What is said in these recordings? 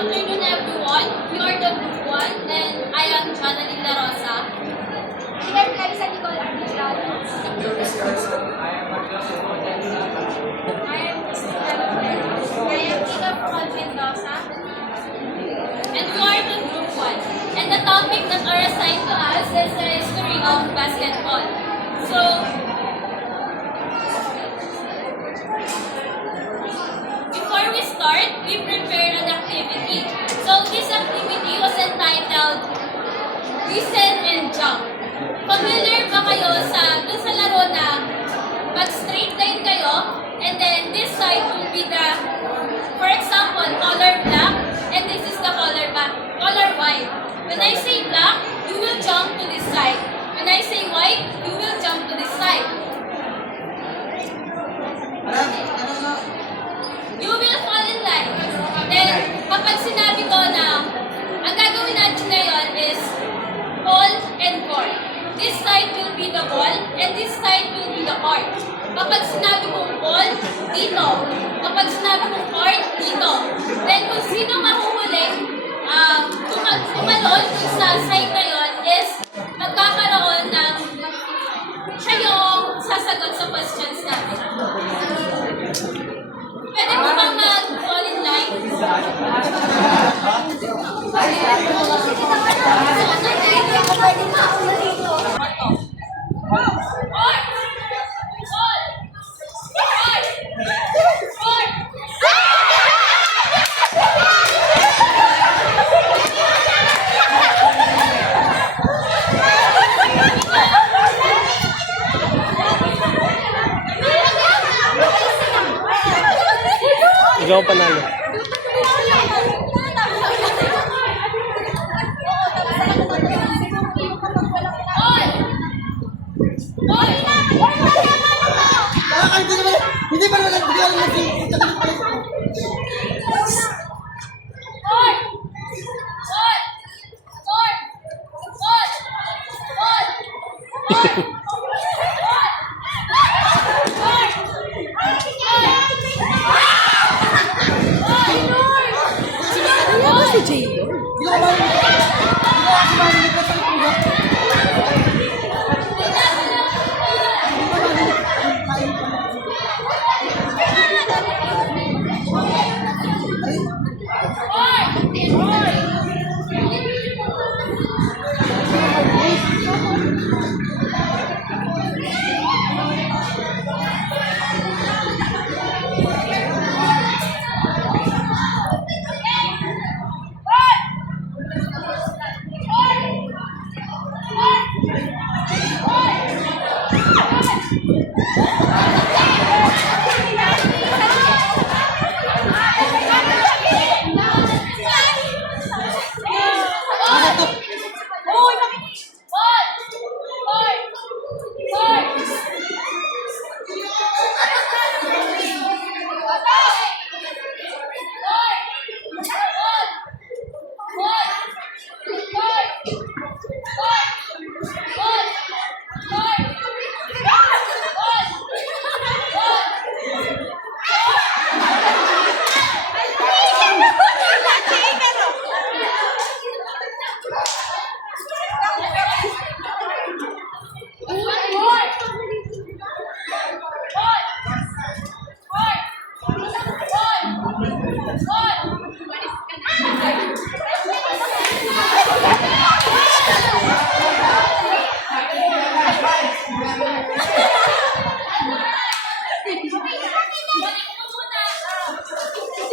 afternoon, everyone. We are the Group 1, and I am Jonalyn La Rosa. I am Clarissa Nicole Armstrong. I am Christina Lopez. I am Tina Paul Mendoza. And we are the Group 1. And the topic that are assigned to us is the history of basketball. So, before we start, we prepare an activity. So this activity was entitled Listen and Jump. Familiar ba kayo dun sa laro na mag-straight line kayo and then this side will be the, for example, color black and this is the color white. When I say black, you will jump to this side. When I say white, you will jump to this side. You will fall in line. Then, kapag sinabi ko na ang gagawin natin ngayon is ball and court. This side will be the ball and this side will be the court. Kapag sinabi kong ball, dito. Kapag sinabi kong court, dito. Then, kung sino mahuhuling tumalon sa side na yun is magkakaroon ng siya yung sasagot sa questions natin. Pwede mo bang mag-fall in line? Ikaw panalo. Hindi pa naman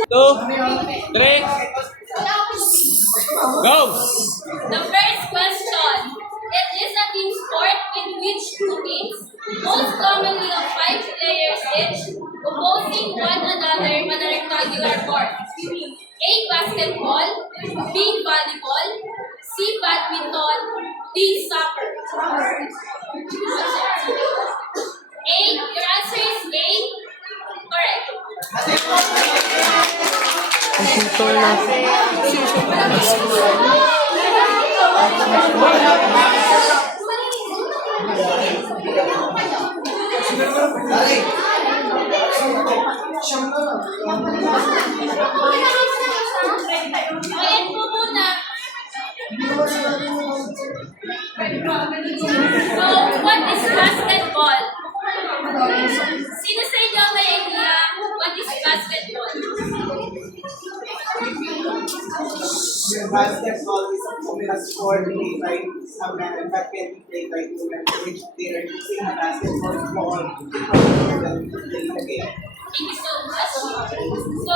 Two, three, go! The first question. It is a team sport in which two teams, most commonly of 5 players each, opposing one another on a rectangular court. A. Basketball, B. Volleyball, C. Badminton, D. Soccer. A. Your answer is A. Correct. Dali. basketball is a formula sport played by a man that can be played by two men, which they are using a basketball ball to play the game. Thank you so much. So,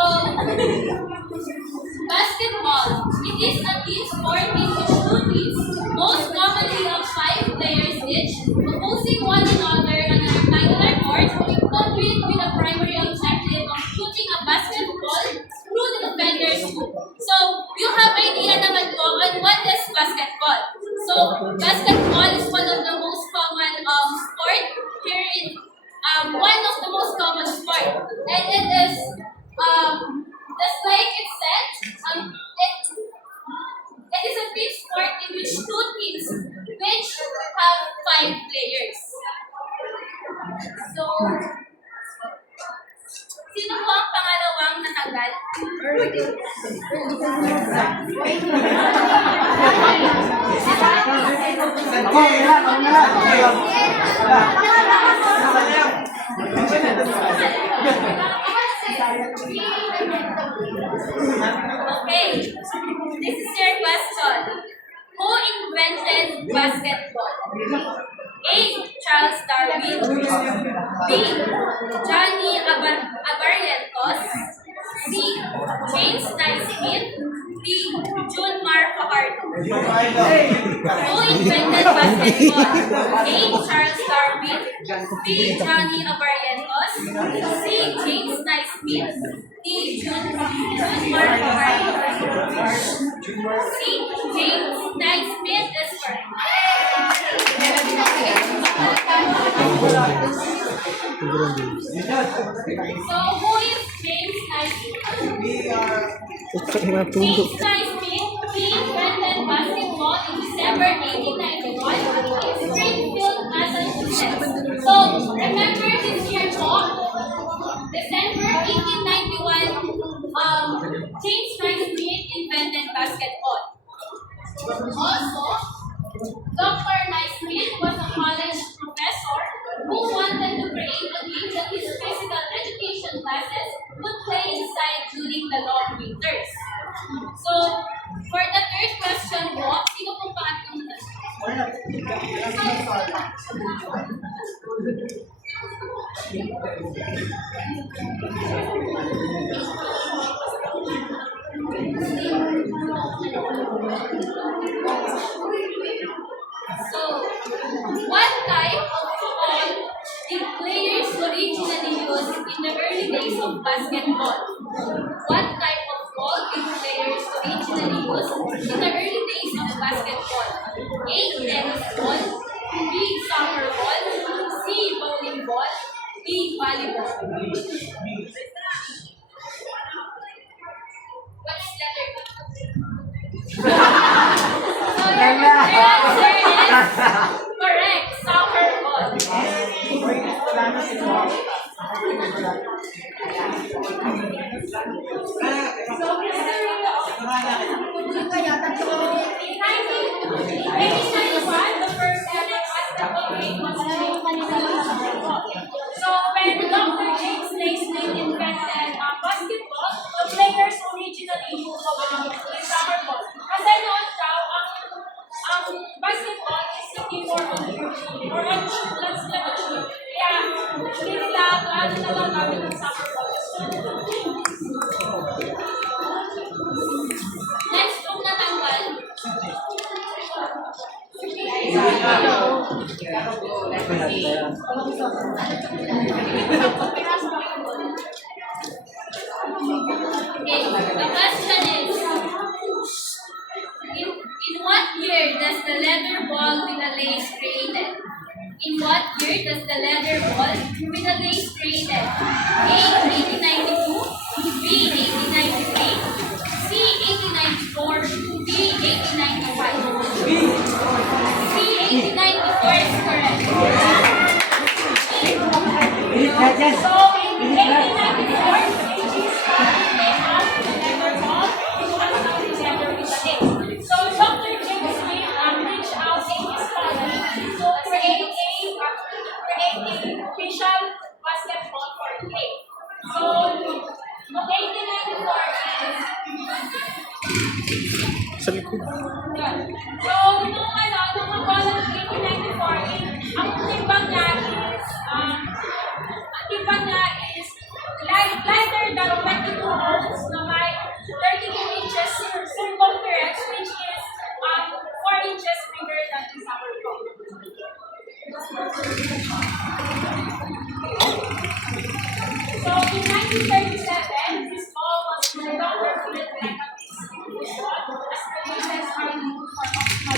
basketball. It is a team sport in which two teams, most commonly of 5 players each, opposing one another on a rectangular court, compete with the primary objective of shooting a basketball through the defender's hoop. So, you have idea naman po on what is basketball. So, basketball is one of the most common sport here in one of the most common sport, and it is just like it said, it is a team sport in which two teams which have 5 players. So, sino po ang pangalawang natanggal? Okay, this is your question. Who invented basketball? A. Charles Darwin. B. Johnny Abarrientos. C. James Naismith. D. June Mar Fajardo. Who invented basketball? A. Charles Darwin. B. Johnny Abarrientos. C. James Naismith. D. June Mar Fajardo. C. James Naismith is correct. So, who is James Naismith? James Naismith, he invented basketball in December 1891 in Springfield, Massachusetts. So, remember this year po, December 1891, James Naismith invented basketball. Also, Dr. Naismith was a college professor who wanted to create a game that his physical education classes would play inside during the long winters. So, for the third question po, sino pong pangatlong So, what type of ball did players originally use in the early days of basketball? What type of ball did players originally use in the early days of basketball? A. Tennis ball. B. Soccer ball. C. Bowling ball. D. Volleyball. What's letter B? So your answer is correct, soccer ball. The first ever basketball game was played in basketball. So when Dr. James Naismith invented basketball, the players originally used soccer ball. Kasi noon daw, ang basketball is hindi more on energy or on shoot, that's like a shoot. Kaya hindi nila gaano nagagamit ng soccer ball. Next group na tanggal. Okay, the question is, in what year does the leather ball with a lace created? In what year does the leather ball with a lace created? A. 1892, B. 1893, C. 1894, D. 1895. C. 1894 is correct. So in 1894, they have the leather ball together with the lace. So Dr. James Smith reached out in his college to create a official basketball for the game. So, the 1894 is Sa likod. Yun. So, nung nag-ball ng 1894, ang timbang niya is lighter than 22 ounces na may 32 inches circumference, which is 4 inches bigger than the summer bomb. So, in 1937, this ball was no longer filled like a ball as the bases are used for optimal.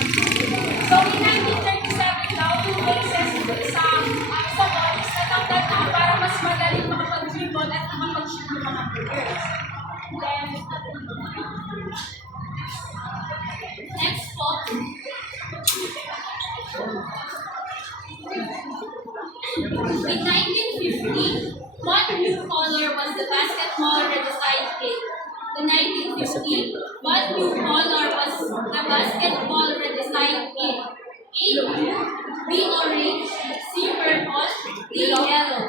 So, in 1937 daw, yung bases sa ball is natanggal na para mas magaling makapag-dribble at makapag-shoot ng mga players. Then, next po. In 1950, what new color was the basketball redesigned in? In 1950, what new color was the basketball redesigned in? A blue, B orange, C purple, D yellow.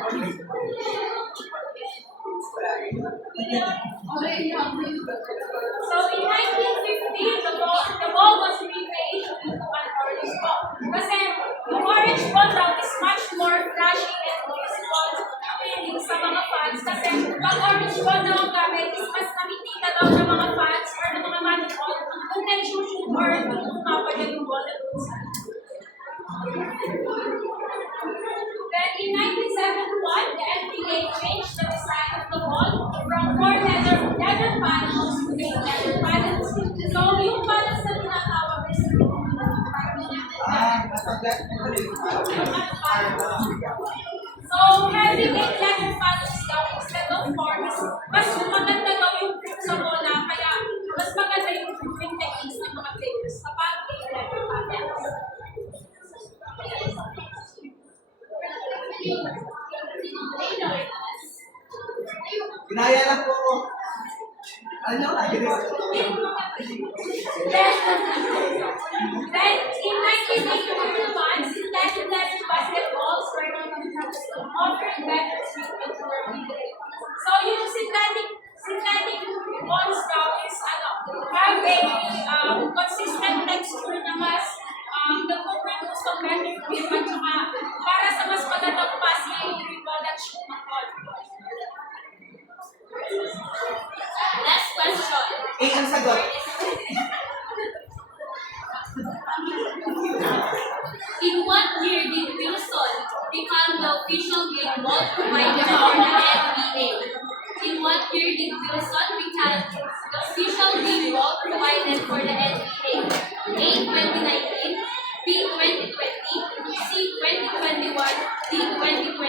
So in 1950, the ball was replaced into an orange ball. Kasi yung orange ball daw is much more flashy and useful appealing sa mga fans. Kasi pag orange ball na ang gamit is mas nakikita daw ng mga fans or ng mga manood kung nag-shoot or kung umapag yung ball na dun sa. Then in 1971, the NBA changed the design of the ball from 4 leather panels to 8 leather panels. So yung panels na tinatawag is so having 8 leather panels daw instead of 4 is mas maganda daw yung grip sa bola, kaya mas maganda yung gripping techniques ng mga players kapag 8 leather panels. Kinaya lang po. Ano? Then, in 1981, synthetic basketballs were offered better treatment to their players. So, yung synthetic balls daw is have a consistent texture na mas nagpo-produce of better grip at saka para sa mas magandang passing, dribble, at shoot ng ball. Last question. Ang sagot. In what year did Wilson become the official game ball provider for the NBA? In what year did Wilson become the official game ball provider for the NBA? A. 2019, B. 2020, C. 2021, D. 2020.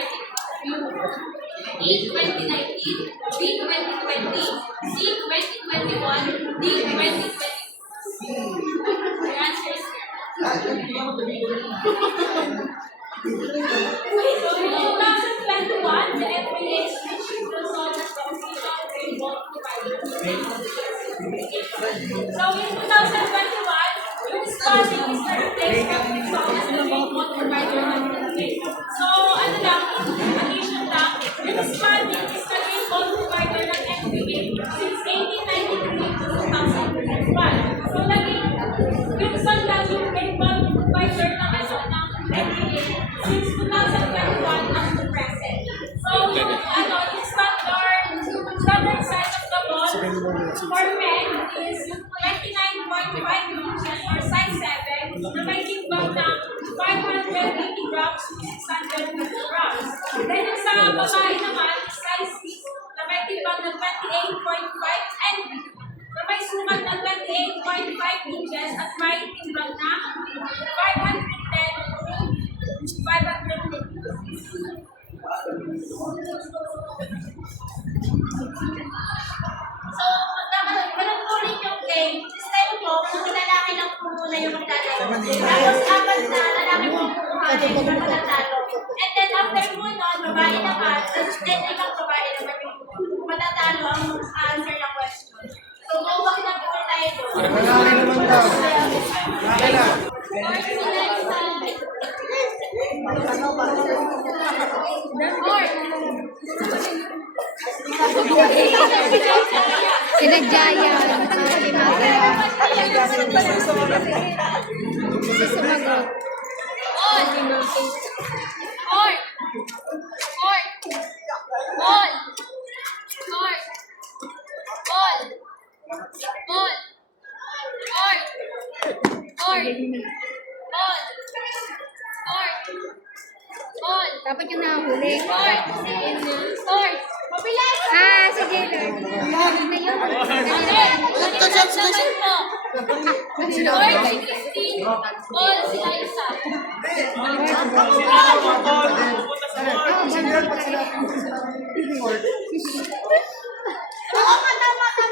A. 2019, B. 2020, C. 2021, D. 2020. Your answer is here. So, in 2021, the NBA switched to Wilson as the official game ball provider. So, in 2021, yung spotting is na-replace ng Wilson as the game ball provider ng NBA. So, ano lang, addition lang, yung spotting is the game ball provider ng NBA since 1893 to 2001. So, naging yung Sun lang yung game ball provider ng NBA since 2021 up to present. So, yung standard size of the ball for men is 29.5 inches or size 7 na may timbang ng 580 grams to 600 grams. Then yung sa babae naman, size 6 na may timbang ng 28.5 and na may sukat ng 28.5 inches at may timbang na 510 to 550. So, ganun po rin yung game. This time po, mga lalaki lang po muna yung magtatalo. Tapos, apat na lalaki po kukuhanin yung matatalo. And then, after po nun, babae naman, tapos then, ibang babae naman yung matatalo ang answer ng question. So, mawag na po tayo doon. Lalaki naman daw. Lalaki na. The fourth. Sinadya yan. Para di magawa. Kasi sumagot. On. Court. Court. Ball. Court. Ball. Ball. Court. Court. Ball. Court. Ball. Dapat yung nahuli. Court. Court. Ah, sige, Lord. Na yun. Baliktad naman po. Court si Christine. Ball si Liza.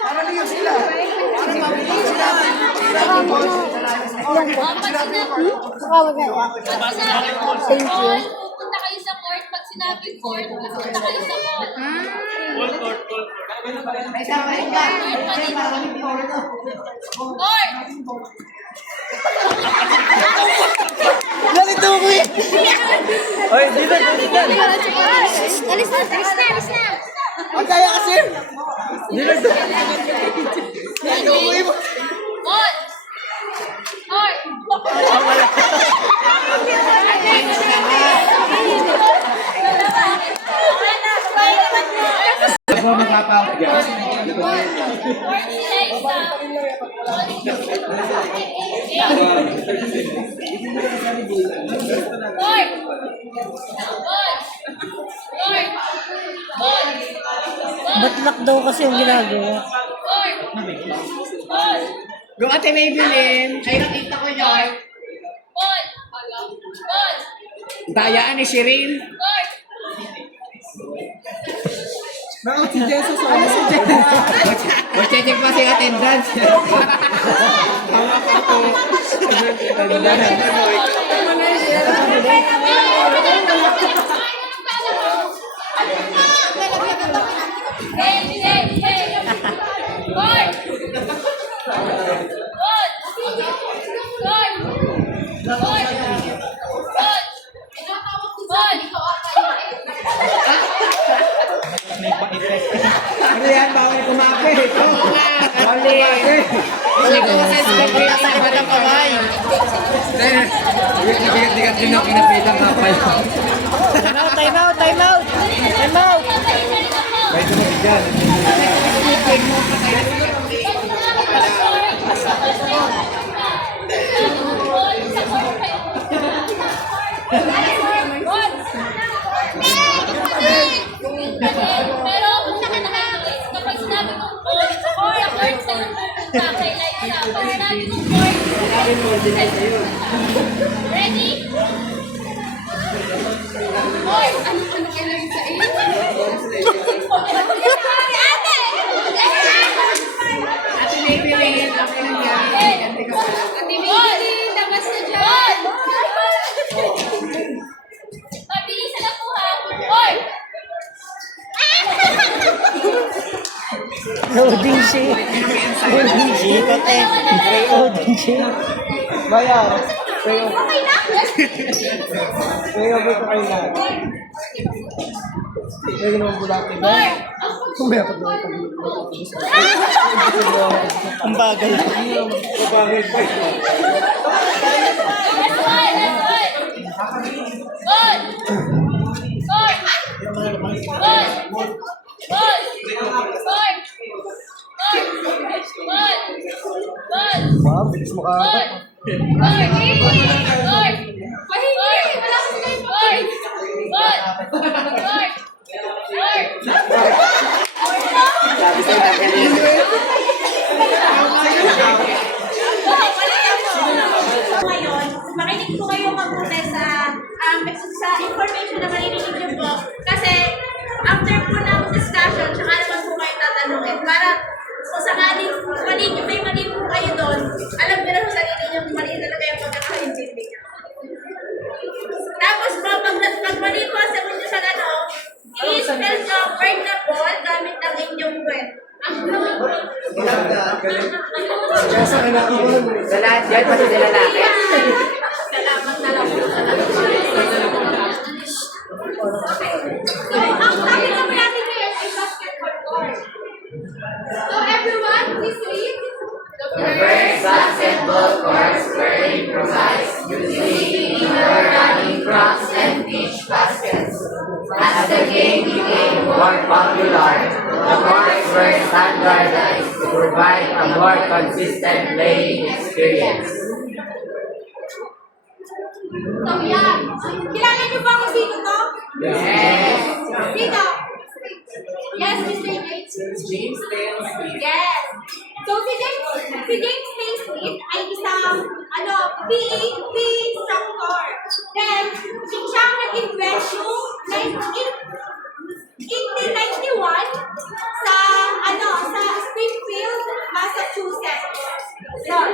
Para niyo sila. Para mabilis sila. Pag sinabing ball, pupunta kayo sa court. Pag sinabing court, pupunta kayo sa ball. Court pa din. Court! Ganito ko eh. Oy, dito. Alis na. Ang kaya kasi. Dito. Ready? Ball! Court! Ako makapagyan. Court si Liza. Ball si Court! Ball! Court! Ball! Batlak daw kasi yung ginagawa. Court! Ball! Go ate Maybelline. Ay, nakita ko yun. Ball! Ball! Dayaan ni Shirin. Court! Bakit si Jesus? Ano si Jesus? Mag-check pa si attendance. Hawak ako. Hey! Court! Ball! Court! Court! Ano yan? Bawal kumapit. Bawal kumapit. Hindi ko kasi script sa iba ng kamay. Bigat din ang kinapitang kapay. Time out! Kahit sumabit dyan. Pero kung nakakais, kapag sinabi kong court, sa court sa'yo pupunta kay Liza. Pag sinabi kong court, ready? Court! Ano kailangan sa iyo? Ate Maybelline, okay lang yan. Ate Maybelline, labas na dyan! Pabilisan na po ha. Court! Loading siya. Loading siya. Bayaw. Sayo. Sayo, dito kayo na. Sayo naman bulakin. Court! Kumaya pag naman pag Ang bagal. bagay pa. Last one! Ball! Court! Ball! Ball! Court! Ball! Ball! Wow, bilis mo ka. Court! Court! Court! Court! Wala ko sa court! Ball! Court! Court! Sabi sa'yo na kanina. Ngayon, makinig po kayo mabuti sa information na maririnig niyo po. Kasi after po ng discussion, tsaka naman po kayo tatanungin. Para kung sakaling mali po kayo doon, alam niyo na sa sarili niyo kung mali talaga yung pagkakaintindi niyo. Tapos po, pag mali po, sagot niyo sa i-spell niyo word na ball gamit ang inyong word. Kaya sa akin ako. Sa lahat yan, pati sa lalaki. Salamat na lang po. So, ang topic naman natin ngayon ay basketball court. So everyone, please read. The first basketball courts were improvised using indoor running tracks and beach baskets. As the game became more popular, the courts were standardized to provide a more consistent playing experience. So yan. Kilala niyo ba kung sino to? Yes! Sino? Yes, Mr. Yates. James Taylor. Yes. So si James Naismith ay isang PE instructor. Then siya ang nag-invent yung 1891 sa Springfield, Massachusetts. Yun.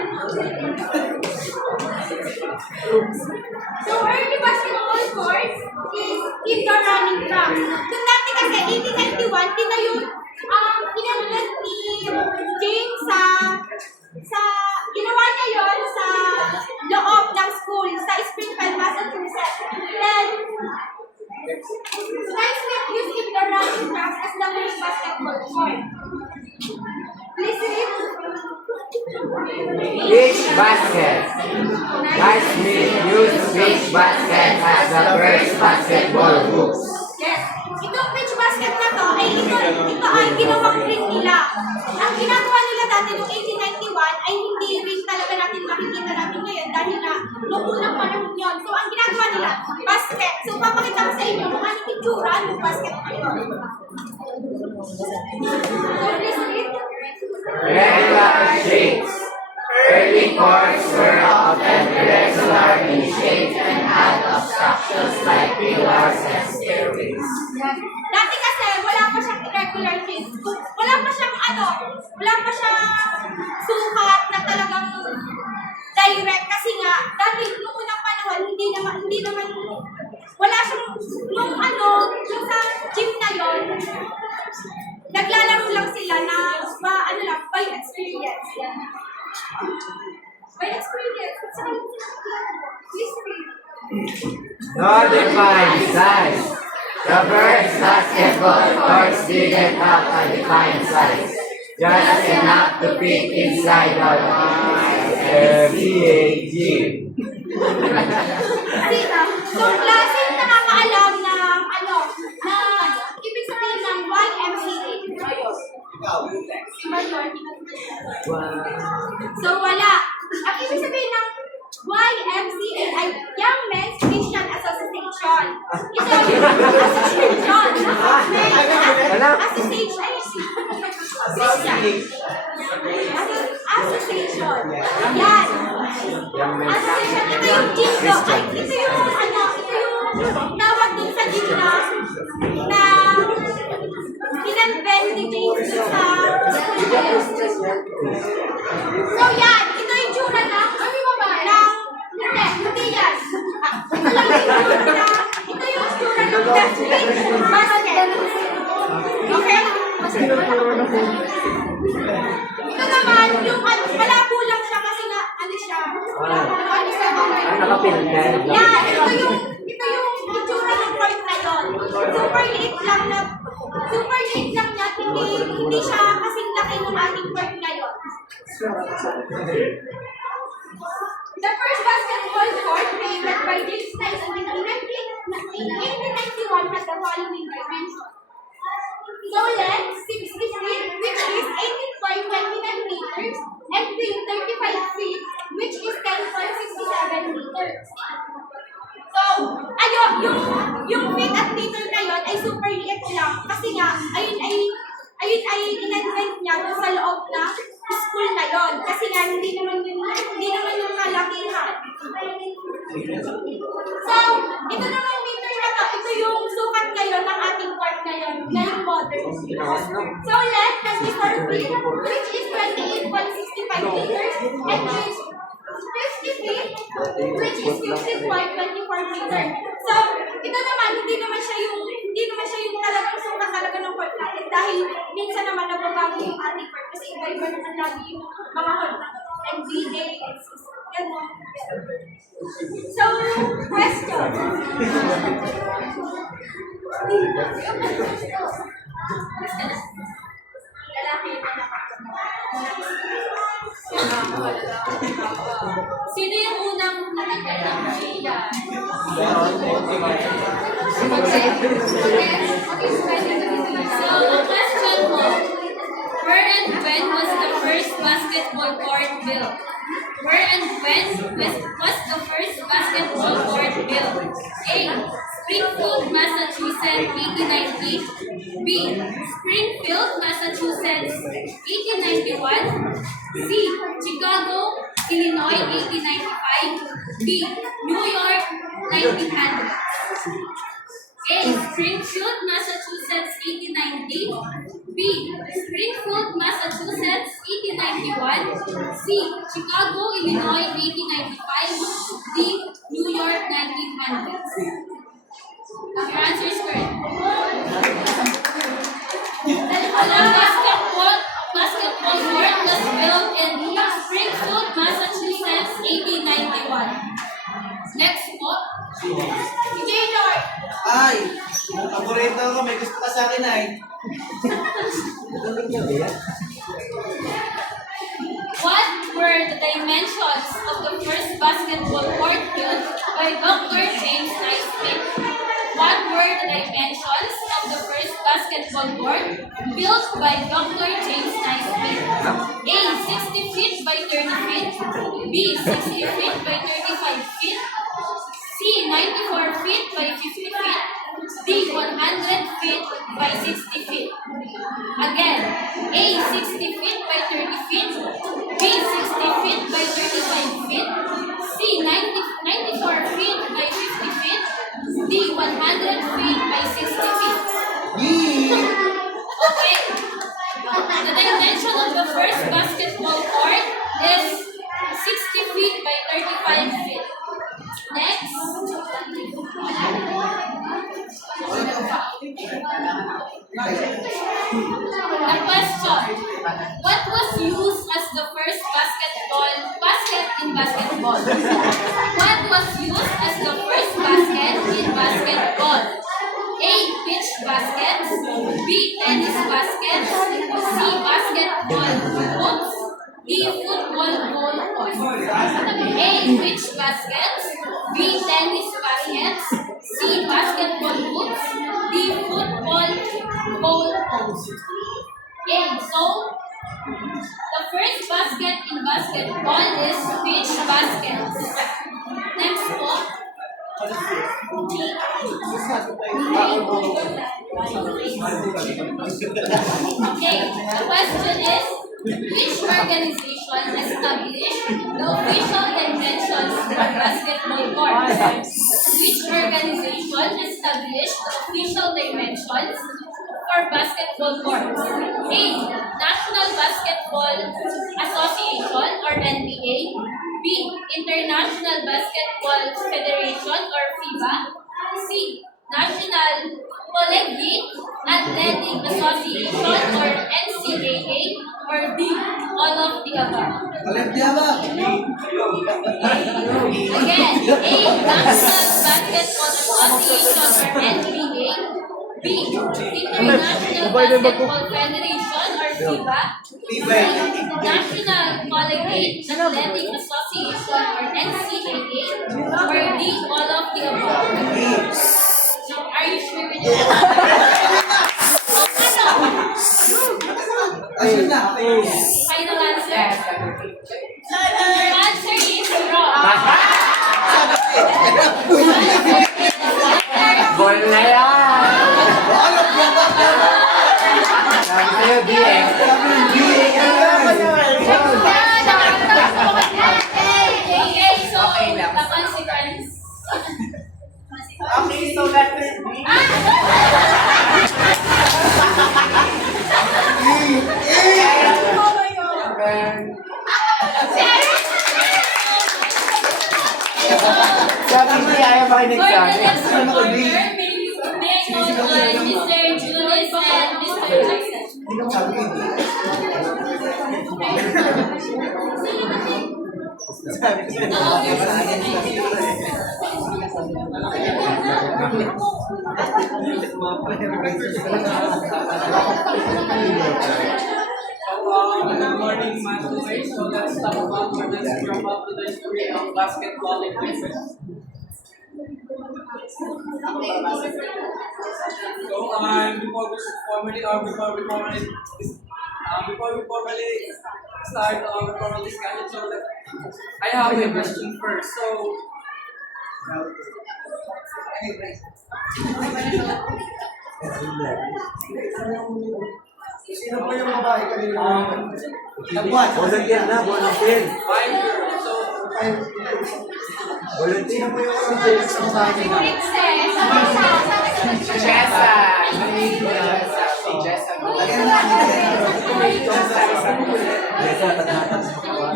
So early basketball courts is indoor running track. Kung dati kasi 1891 tinayo inanod ni James sa ginawa niya yon sa loob ng school sa Springfield, Massachusetts. Then Naismith used indoor running tracks as the first basketball court. Please read. Beach basket. Naismith used beach basket as the first basketball hoops. Yes. Itong beach basket na to ay ginawang ring nila. Ang ginagawa nila dati noong 1891 ay hindi ring talaga natin makikita natin ngayon dahil na noong unang panahon yun. So ang ginagawa nila, basket. So papakita ko sa inyo kung anong itsura ng basket na yun. So please read. Regular shapes. Early courts were often irregular in shape and had obstructions like pillars and stairways. Dati kasi wala pa siyang irregular shapes. Wala pa siyang sukat na talagang direct kasi nga dati noong unang panahon hindi naman wala siyang yung sa gym na yon. Naglalaro lang sila na by experience. By experience. Please read. No defined size. The first basketball courts didn't have a defined size, just enough to fit inside the NBA gym. So, klaseng nakakaalam ng na ibig sabihin ng YMCA. So, wala. Ang ibig sabihin ng YMCA ay Young Men's Christian Association. Ito yung association. Association. Association. Yan. Association. Ito yung gym do. Ay, ito yung tawag dun sa gym na in-invent ni James dun sa So yan, ito yung tsura hindi yan. Ito yung tsura ng basket. Okay? Ito naman, yung malabo lang siya kasi na, yan, ito yung itsura ng court na yun. Super liit lang niya, hindi siya kasing laki ng ating court ngayon. The first basketball court created by James Naismith in 1891 had the following dimensions. So length 60 feet, which is 18 by 29 meters, and width 35 feet, which is 10.67 meters. So, yung feet at meter na yun ay super liit lang kasi nga, ayun ay in-invent niya doon sa loob na school na yon kasi nga hindi naman yung kalakihan. So, ito naman meter na to, ito yung sukat ngayon ng ating court ngayon, ngayong modern. So, length 34 feet, which is 28.65 meters, and width 50 feet, which is 15.24 meters. So, ito naman, hindi naman siya yung talagang sukat talaga ng court natin dahil minsan naman nababago yung ating court kasi iba-iba naman lagi yung mga court na NBA, gano'n. So, question. Lalaki pa na. Sino yung unang nakita ng Sheila? So, ang question mo, where and when was the first basketball court built? Where and when was the first basketball court built? A. Springfield, Massachusetts, 1890. B. Springfield, Massachusetts, 1891. C. Chicago, Illinois, 1895. B. New York, 1900. A. Springfield, Massachusetts, 1890. B. Springfield, Massachusetts, 1891. C. Chicago, Illinois, 1895. D. New York, 1900. Your answer is correct. The basketball court was built in Springfield, Massachusetts, 1891. Next po. Si Jaylor. Ay! Paborito ko, may gusto ka sa akin ay. What were the dimensions of the first basketball court built by Dr. James Naismith? What were the dimensions of the first basketball court built by Dr. James Naismith? A. 60 feet by 30 feet. B. 60 feet by 35 feet. C. 94 feet by 50 feet. D. 100 feet by 60 feet. Again, A. 60 feet by 30 feet. B. 60 feet by 35 feet. C. 94 feet by 50 feet. D. 100 feet by 60 feet. Okay. The dimension of the first basketball court is 60 feet by 35 feet. Next. The question. What was used as the first basket in basketball? What was used as the first basket in basketball? A. Pitch baskets. B. Tennis baskets. C. Basketball hoops. D. Football goal post. A. Pitch baskets. B. Tennis baskets. C. Basketball hoops. D. Football goal post. Okay, so the first basket in basketball is pitch baskets. Next one. Okay, the question is, which organization established the official dimensions for basketball court? Which organization established the official dimensions for basketball courts? A. National Basketball Association or NBA. B. International Basketball Federation or FIBA. C. National Collegiate Athletic Association or NCAA. Or D. All of the above. Again, A. National Basketball Association or NBA. B. International Basketball Federation or FIBA. C. National Collegiate Athletic Association or NCAA. Or D. All of the above. So, are you sure with that? Final answer? Your answer is wrong. Ball na yan! Sabi sa'yo, BX. Okay, so, the consequence. Okay, so that is Sabi hindi ayaw makinig For sa the akin. next reporter, may I call on Mr. Julius and Mr. Jackson. Good morning, Master. So let's talk about or let's jump up to the history of basketball equipment. So before we formally start our formal discussion, so I have a question first. So Sino po yung babae kanina? Volunteer na, volunteer. 5 girls. So Sino po yung babae sa babae kanina? Jessa.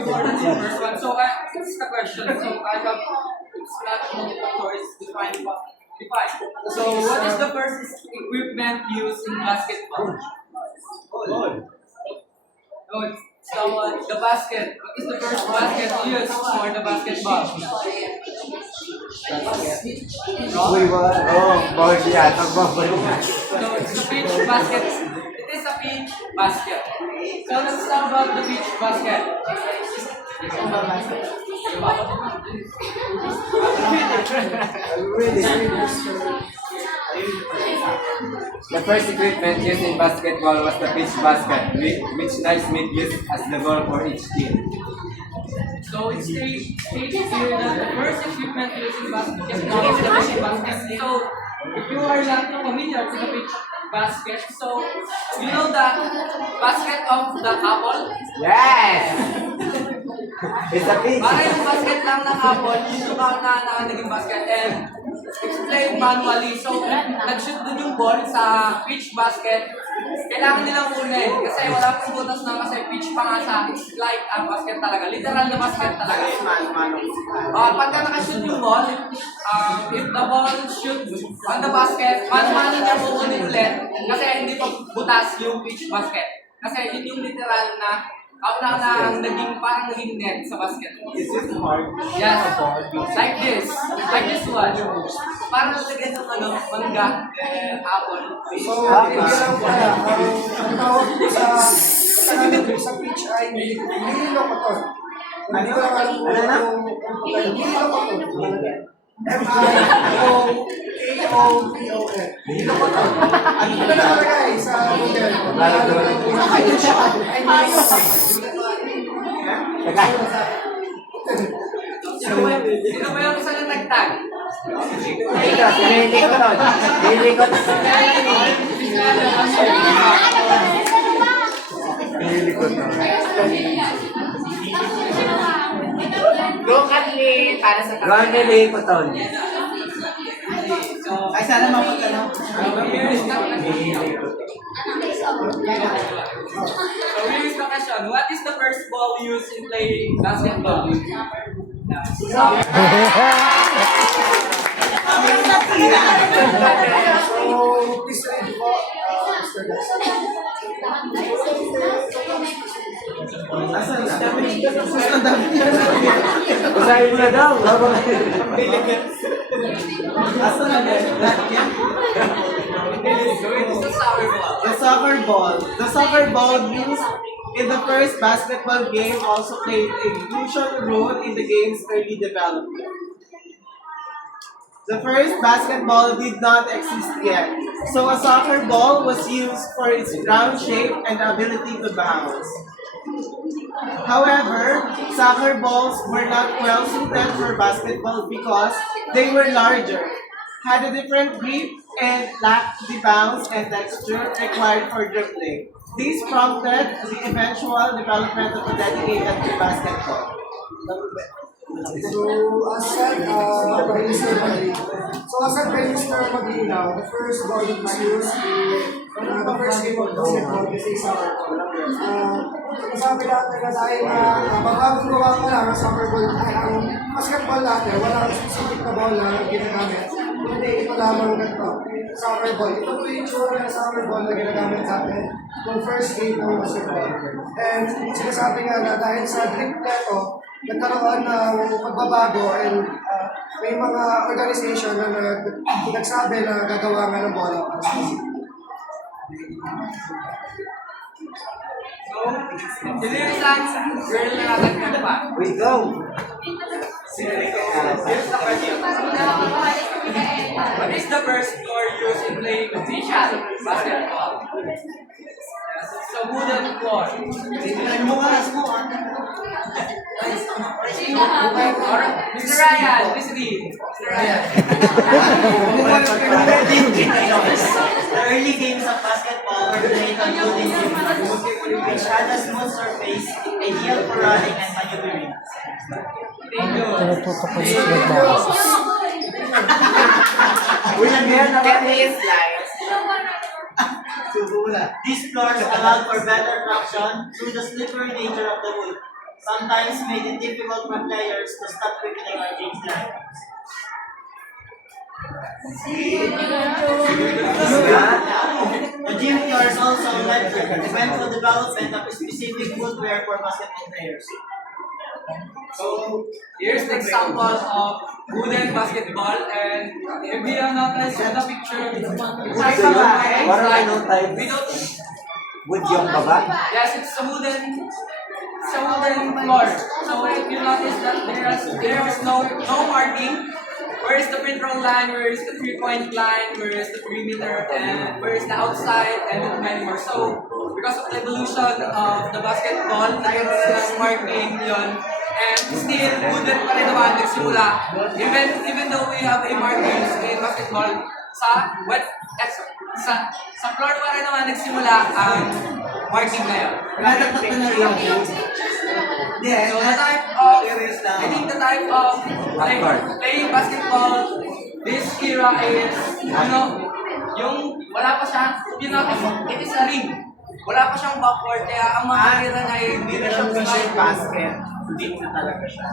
you are the first one. So this is the question. So I have it's not multiple choice define. So what is the first equipment used in basketball? No, it's the basket. What is the first basket used for the basketball? Uy, bawal siya. Tagbabal. So it's a beach basket. It is a beach basket. So let's talk about the beach basket. The first equipment used in basketball was the pitch basket, which Naismith used as the goal for each team. So it's stated here that the first equipment used in basketball is the beach basket. So if you are not familiar with the beach basket, so you know the basket of the apple? Yes! It's a pitch. Para yung basket lang ng apple, yung na naging basket and explain manually. So, nag-shoot dun yung ball sa pitch basket. Kailangan nilang kunin kasi wala pong butas na kasi pitch pa nga sa it's like a basket talaga. Literal na basket talaga. Pagka nakashoot yung ball, if the ball shoot on the basket, mano-mano niya kukunin ulit kasi hindi pa butas yung pitch basket. Kasi yun yung literal na naging parang naging net sa basket. Is it hard? Yes. Like this. Like this one. Parang nalagyan ng mangga and apple. So, hindi lang pala. Ang tawag ko sa pitch ay nililo ko to. Hindi ko lang alam kung nililo ko to. M-I-O-K-O-P-O-N. Nililo ko to. Ano ko na nakalagay sa Google? Sino ba yung isa na nagtag? Ito, sinili ko to. Sinili ko to. Sinili ko to. Go Kathleen, para sa Ronnie ko to. Ay, sana mapagkano. So here is the question. What is the first ball used in playing basketball? So, please read po, Mr. Gus. Asan na? Ang dami. Usahin mo na daw. Asan na? So it is the soccer ball. The soccer ball. The soccer ball used in the first basketball game also played a crucial role in the game's early development. The first basketball did not exist yet, so a soccer ball was used for its round shape and ability to bounce. However, soccer balls were not well suited for basketball because they were larger, had a different grip, and lacked the bounce and texture required for dribbling. This prompted the eventual development of a dedicated basketball. So, as said by Mr. Maglinaw, the first ball that was used the first game of basketball is a soccer ball. Sabi natin na dahil bagong gawa ko lang ang soccer ball, ang basketball natin, walang specific na ball na ginagamit. Hindi, ito lamang ganito, soccer ball. Ito po yung tsura ng soccer ball na ginagamit natin ng first game ng basketball. And sinasabi nga na dahil sa grip neto, nagkaroon ng pagbabago and may mga organization na nagsabi na gagawa nga ng bola para sa Pasig. So, sino yung isang girl na natagnan pa? We go! Here's the question. What is the first floor used in playing official basketball? Yes, it's a wooden floor. Alright, Mr. Ryan, please read. Mr. Ryan. The early games of basketball were played on wooden floors, which had a smooth surface, ideal for running and maneuvering. Thank you. These floors allowed for better traction through the slippery nature of the wood, sometimes made it difficult for players to stop quickening or change directions. The gym floors also led to the eventual development of specific footwear for basketball players. So, here's the example of wooden basketball, and if you notice in the picture, it's like a bag. Parang ano type? We don't. Wood yung baba? Yes, it's a wooden floor. So if you notice that there is no marking. Where is the control line? Where is the 3-point line? Where is the perimeter? And where is the outside? And many more. So because of the evolution of the basketball, mayroon ng marking yun. And still, wooden pa rin naman nagsimula. Even though we have a markings in basketball, sa floor pa rin naman nagsimula ang marking na yun. So the type of, I think the type of playing basketball this era is, yung wala pa siya, it is a ring. Wala pa siyang backboard, kaya ang mga tira na hindi na siya smart basket. Hindi na talaga siya.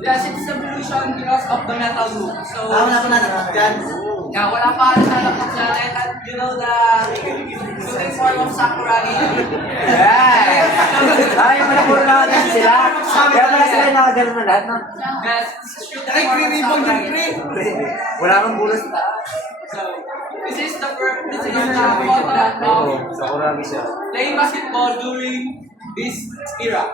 Yes, it's evolution because of the metal loop. So, Wala pa natapos dyan. yeah, wala pa natapos dyan. And you know the shooting form of Sakuragi? Ay, malapuro na agad sila. Kaya pala sila nakagano na lahat, no? Yes, it's a shooting form of Sakuragi. Wala kang bulos. So, this is the photo of Sakuragi siya. playing basketball during this era.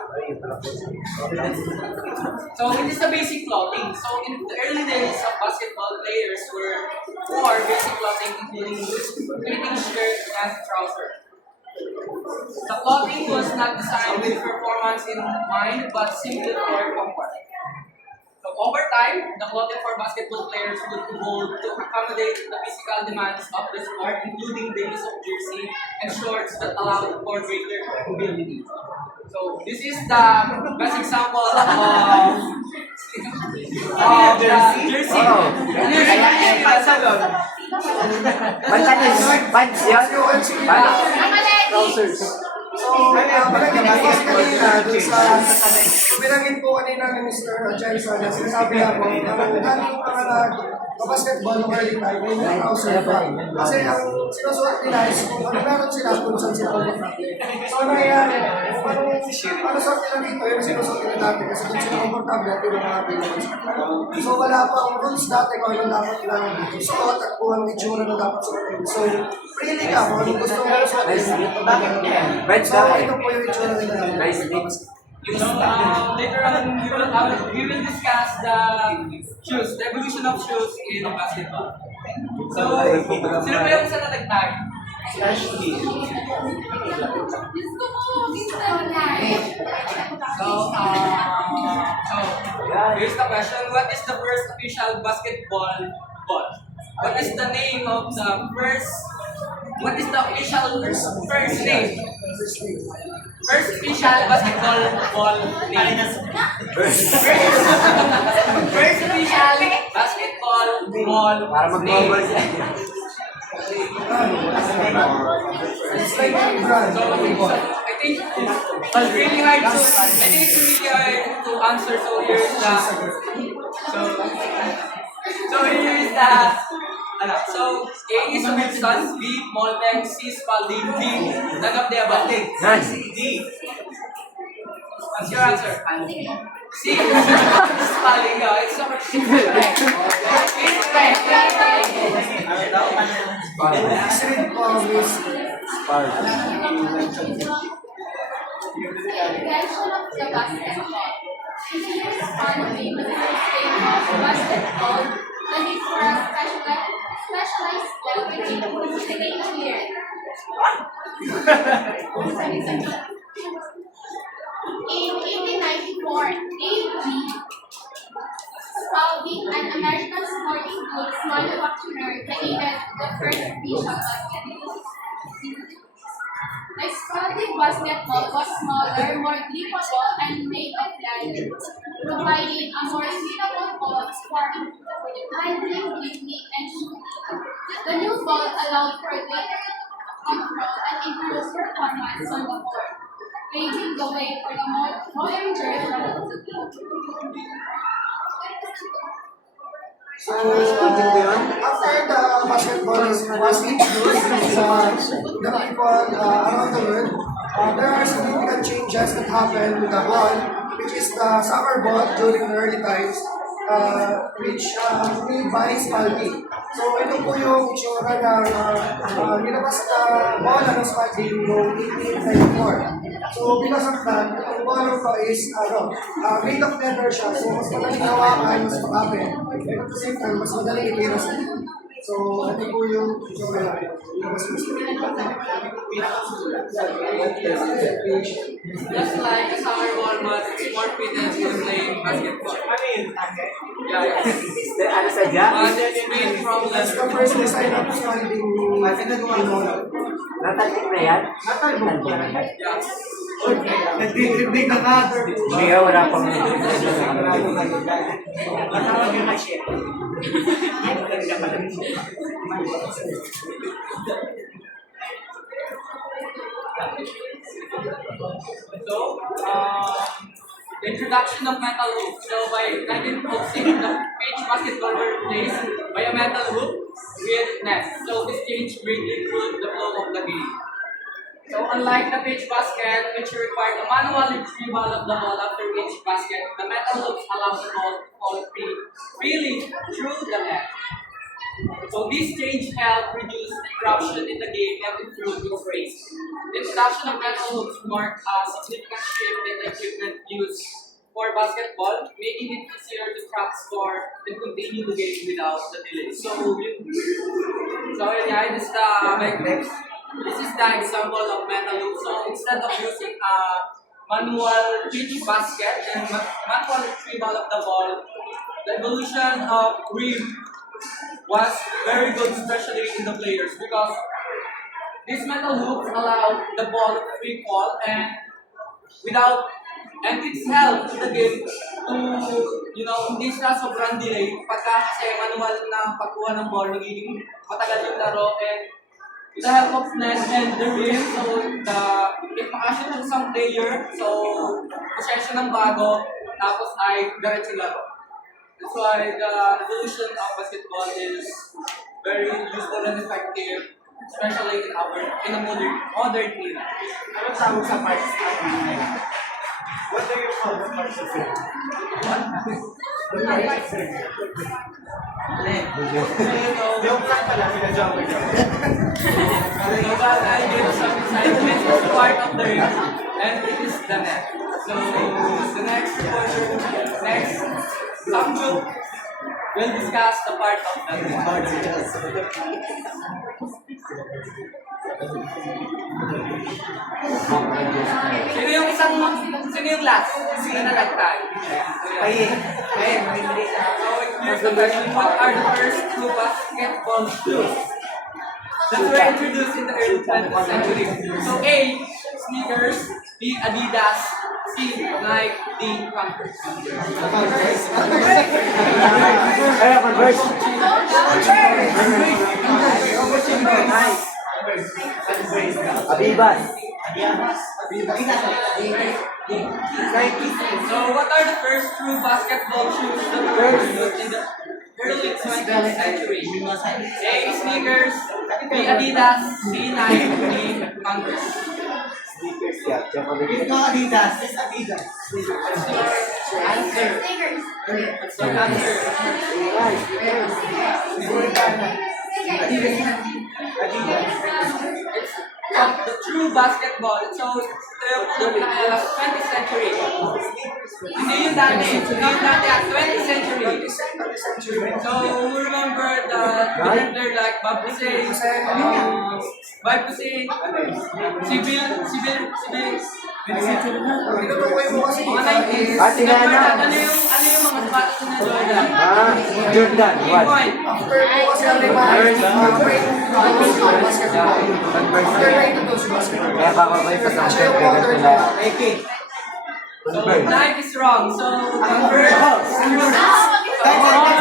So it is the basic clothing. So in the early days of basketball, players wore basic clothing including fitting shirt and trouser. The clothing was not designed with performance in mind, but simply for comfort. So over time, the clothing for basketball players would evolve to accommodate the physical demands of the sport, including the use of jersey and shorts that allowed for greater mobility. So this is the best example of jersey. Pants yan? Trousers. So, binanggit po kasi kanina, dun sa, binanggit po kanina ni Mr. Jensen, na sinasabi ako, ang daming mga basketball ng early time, may mga trouser pa. Kasi ang sinusuot nila is kung ano meron sila, kung saan sila komportable. So, ano nangyayari, kung ano suot nila dito, yung sinusuot nila dati, kasi kung sila komportable, at yung mga pinag. So, wala pa ang rules dati kung ano dapat lang suot at kung ang itsura na dapat suotin. So, really ka, kung anong gusto mo suotin. So, ito po yung itsura nila. Later on, we will discuss the shoes, the evolution of shoes in basketball. So, sino ba yung isa na nag-tag? So, here's the question. What is the first official basketball ball? What is the name of the first, what is the official first name? First official basketball ball name. First official basketball ball Para mag-bubble name. siya. So I think it's really hard to answer. So here's the here is the so A is Wilson, B Molten, C Spalding, D none of the above. Nice. D. What's your answer? C. Spelling, it's so correct. It's correct. Excellent Miss Invention of the basketball. In the years following the first game of basketball, the need for a specialized equipment became clear. In 1894, A.G. Spalding, an American sporting goods manufacturer, created the first official basketball. The Spalding basketball was smaller, more grippable, and made of leather, providing a more suitable ball for handling quickly and shooting. The new ball allowed for greater control and improved performance on the court, paving the way for the modern version of the game. So, after the basketball was introduced sa the people around the world, there are significant changes that happened with the ball, which is the soccer ball during the early times, which made by Spalding. So, ito po yung itsura ng nilabas na bola ng Spalding noong 1894. So, because of that, ang bola ko is made of leather siya. So, mas madaling hawakan, mas makapit. And at the same time, mas madaling itira sa inyo. So, ito po yung itsura na nilabas ng Spalding. Just like a soccer ball, but it's more fitness to playing basketball. Yeah. Ano sadya? It's made from That's the leather. first design of Spalding Natalbik na yan? Yeah. Nagdidibig na ka. Hindi, wala pang Natawag yung cashier. So, the introduction of metal hoops. So, by 1906, the pitch basketball were replaced by a metal hoop with net. So, this change greatly improved the flow of the game. So, unlike the pitch basket, which required a manual retrieval of the ball after each basket, the metal hoops allow the ball to fall freely through the net. So this change helped reduce disruption in the game and improve its race. The introduction of metal hoops marked a significant shift in the equipment used for basketball, making it easier to track score and continue the game without the delay. So yeah, this is the example of metal hoop. So instead of using a manual pitch basket and manual retrieval of the ball, the evolution of rim was very good, especially in the players, because these metal hoops allow the ball to free fall and it's helped the game to, hindi siya sobrang delay pagka kasi manual na pagkuha ng ball, magiging matagal yung laro, and with the help of net and the rim, so if makashoot ng isang player, so possession ng bago, tapos ay diretso laro. That's why the evolution of basketball is very useful and effective, especially in a modern era. Ano tawag sa parts? What do you call the parts of it? Yung cut pala, pinajumper ka. So that I give some insight. This is part of the rim, and it is the net. So the next some group will discuss the part of the net. Sino yung last? Sino na nagtag? So here's the question. What are the first two basketball shoes that were introduced in the early 20th century? So A, sneakers, B, Adidas, C, Nike, D, Converse. Abibas. So what are the first true basketball shoes that were introduced in the early 20th century? A, sneakers, B, Adidas, C, Nike, D, Converse. Sneakers yan. It's not Adidas. It's Adidas. Answer. What's your answer? Adidas. The true basketball. So, ito yung pinakailang 20th century. Hindi yung dati. Hindi yung dati at 20th century. So, remember the different player like Bob Hussein, Bob Hussein, Tinutukoy mo kasi. mga 90s. Ate nga na. Ano yung mga sapatos na Jordan? Jordan, Game one. After po kasi ang lima, after basketball. After na introduce basketball. Kaya kakabay pa sa Siya yung ganun water nila. Okay. So, Nike is wrong. So, Converse.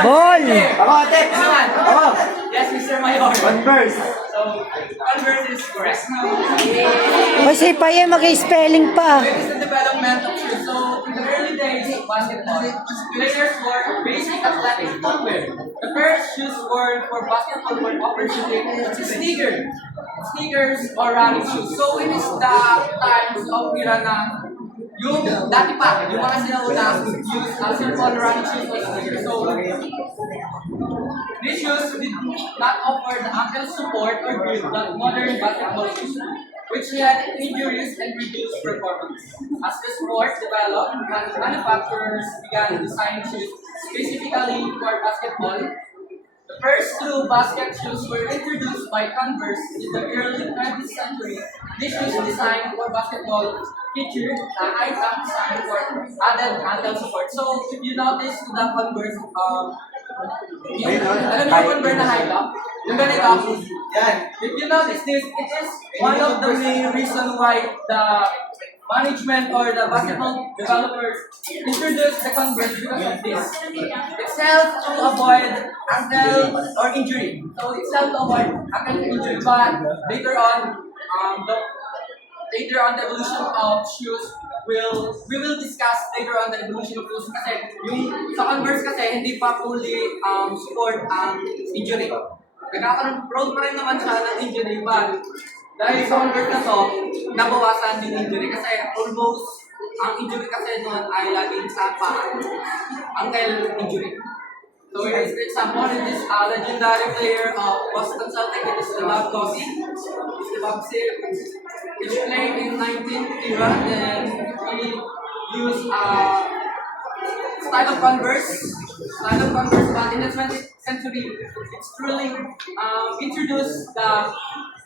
Ball! Ako, ate! Naman. Ako! Yes, Mr. Mayor. Converse! So, Converse is correct. Kasi pa yan, mag-spelling pa. It is the development of shoes. So, in the early days of basketball, players wore basic athletic footwear. The first shoes worn for basketball were opportunity sneakers or running shoes. So, it is the times of era na yung dati pa, yung mga sinauna use so-called running shoes or sneakers. So, these shoes did not offer the ankle support or grip that modern basketball shoes do, which had injuries and reduced performance. As the sport developed, manufacturers began designing shoes specifically for basketball. The first true basket shoes were introduced by Converse in the early 20th century. These shoes designed for basketball featured a high-top design for added ankle support. So, if you notice the Converse, alam niyo yung Converse na high-top? Yung ganito, Yan. if you notice this, it is one of the main reason why the management or the basketball developers introduced the Converse because of this. It's helped to avoid ankle or injury. So it's helped to avoid ankle injury. But later on, the evolution of shoes we will discuss later on the evolution of shoes kasi yung sa Converse kasi hindi pa fully support ang injury. Prone pa rin naman siya ng injury, but dahil sa Converse na to, nabawasan yung injury kasi almost ang injury kasi noon ay laging sa paa. Ankle injury. So here's the example. It is a legendary player of Boston Celtics. It is Bob Cousy. It's the Bob Cousy, which played in 19th era and he used style of Converse. But in the 20th century, it's truly introduced the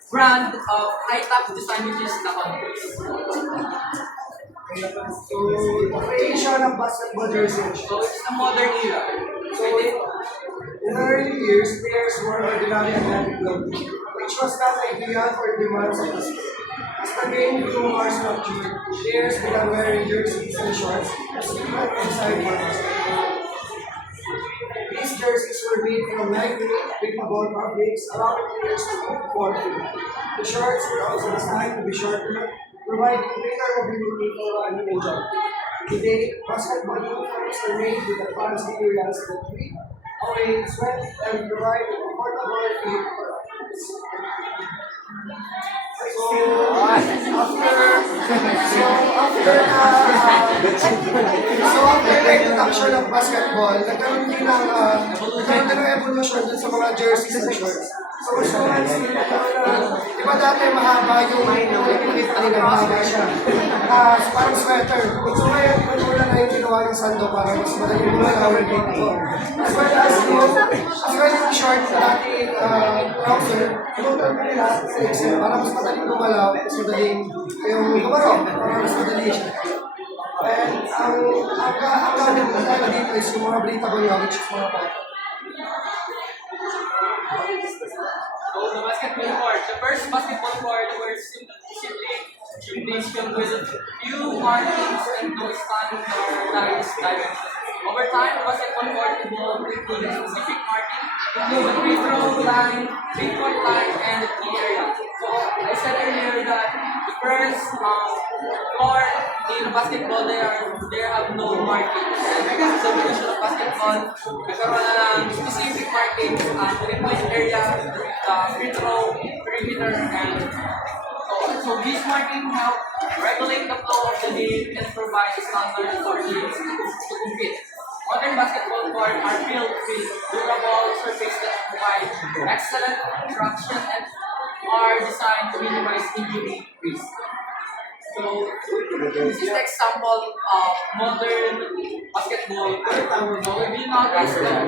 brand of high-top design, which is the Converse. So, the creation of basketball jersey. So it's the modern era. So, in the early years, players wore ordinary athletic clothing, which was not ideal for the demands of the sport. As the game grew more structured, players began wearing jerseys and shorts that suited inside basketball. These jerseys were made from lightweight, breathable fabrics, allowing players to move more freely. The shorts were also designed to be shorter, providing greater mobility for running and jumping. Today, basketball uniforms are made with advanced materials that breathe away sweat and provide a comfortable fit for athletes. So after the introduction of basketball, nagkaroon din ng evolution dun sa mga jerseys and shorts. So mas kumalas din di ba dati mahaba yung nakikita kanina mahaba siya. Parang sweater. So ngayon, iba na yung ginawa ng sando para mas madaling gumalaw dito. As well yung short dati trouser, inutan pa nila sa Excel para mas madaling gumalaw, mas madaling yung gumaro, para mas madali siya. And ang gamit na tayo dito is yung mga breathable which is mga pang. So the basketball court. The first basketball court were simply gymnasium with few markings and no standing or lines dimensions. Over time, the basketball court evolved into a specific marking, including the free throw line, 3-point line, and the key area. So I said earlier that the first floor in basketball they have no markings. And because of the evolution of basketball, nagkaroon na ng specific markings, 3-point area, the free throw, perimeter, and so So these markings help regulate the flow of the game and provide standards for teams to compete. Modern basketball courts are built with durable surfaces that provide excellent traction and are designed to minimize injury risk. So this is the example of modern basketball. So if you notice that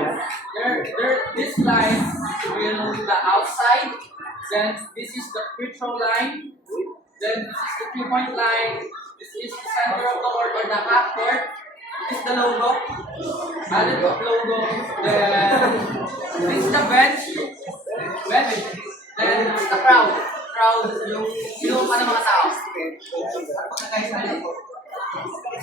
this line will be the outside, then this is the free throw line, then this is the 3-point line, this is the center of the court or the half court, this is the logo, added of logo, then this is the bench, then this is the crowd, yung mga tao.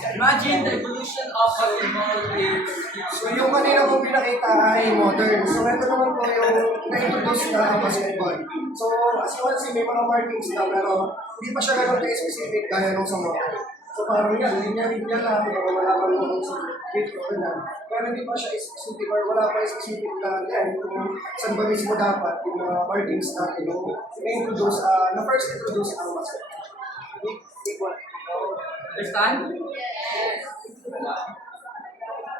Imagine the evolution of basketball is So yung kanina kong pinakita ay modern. So ito naman po yung na-introduce na basketball. So as you can see, may mga markings na pero hindi pa siya ganun specific gaya nung sa mga. So parang yan, linya lang, pero wala pa naman sa video ko na. Pero hindi pa siya specific or wala pa specific na yan kung saan ba mismo dapat yung mga markings natin yung na-introduce, na first introduce ang basketball. understand?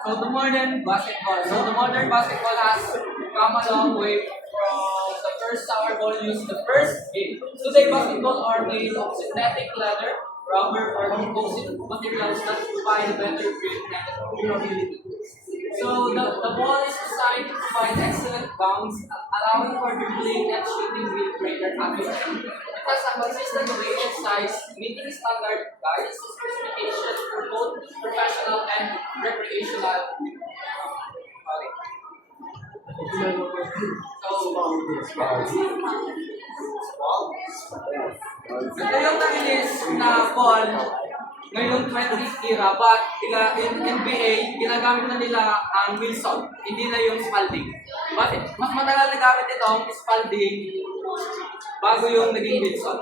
So the modern basketball has come a long way from the first sour ball used in the first game. Today, basketball are made of synthetic leather, rubber, or composite materials that provide better grip and durability. So the ball is designed to provide excellent bounce, allowing for dribbling and shooting with greater accuracy. It has a consistent weight and size, meeting standard guidance specifications for both professional and recreational. Ito yung narilis na ball ngayong 20th era, but in NBA, ginagamit na nila ang Wilson, hindi na yung Spalding. But mas matagal na gamit ito ang Spalding bago yung naging Wilson.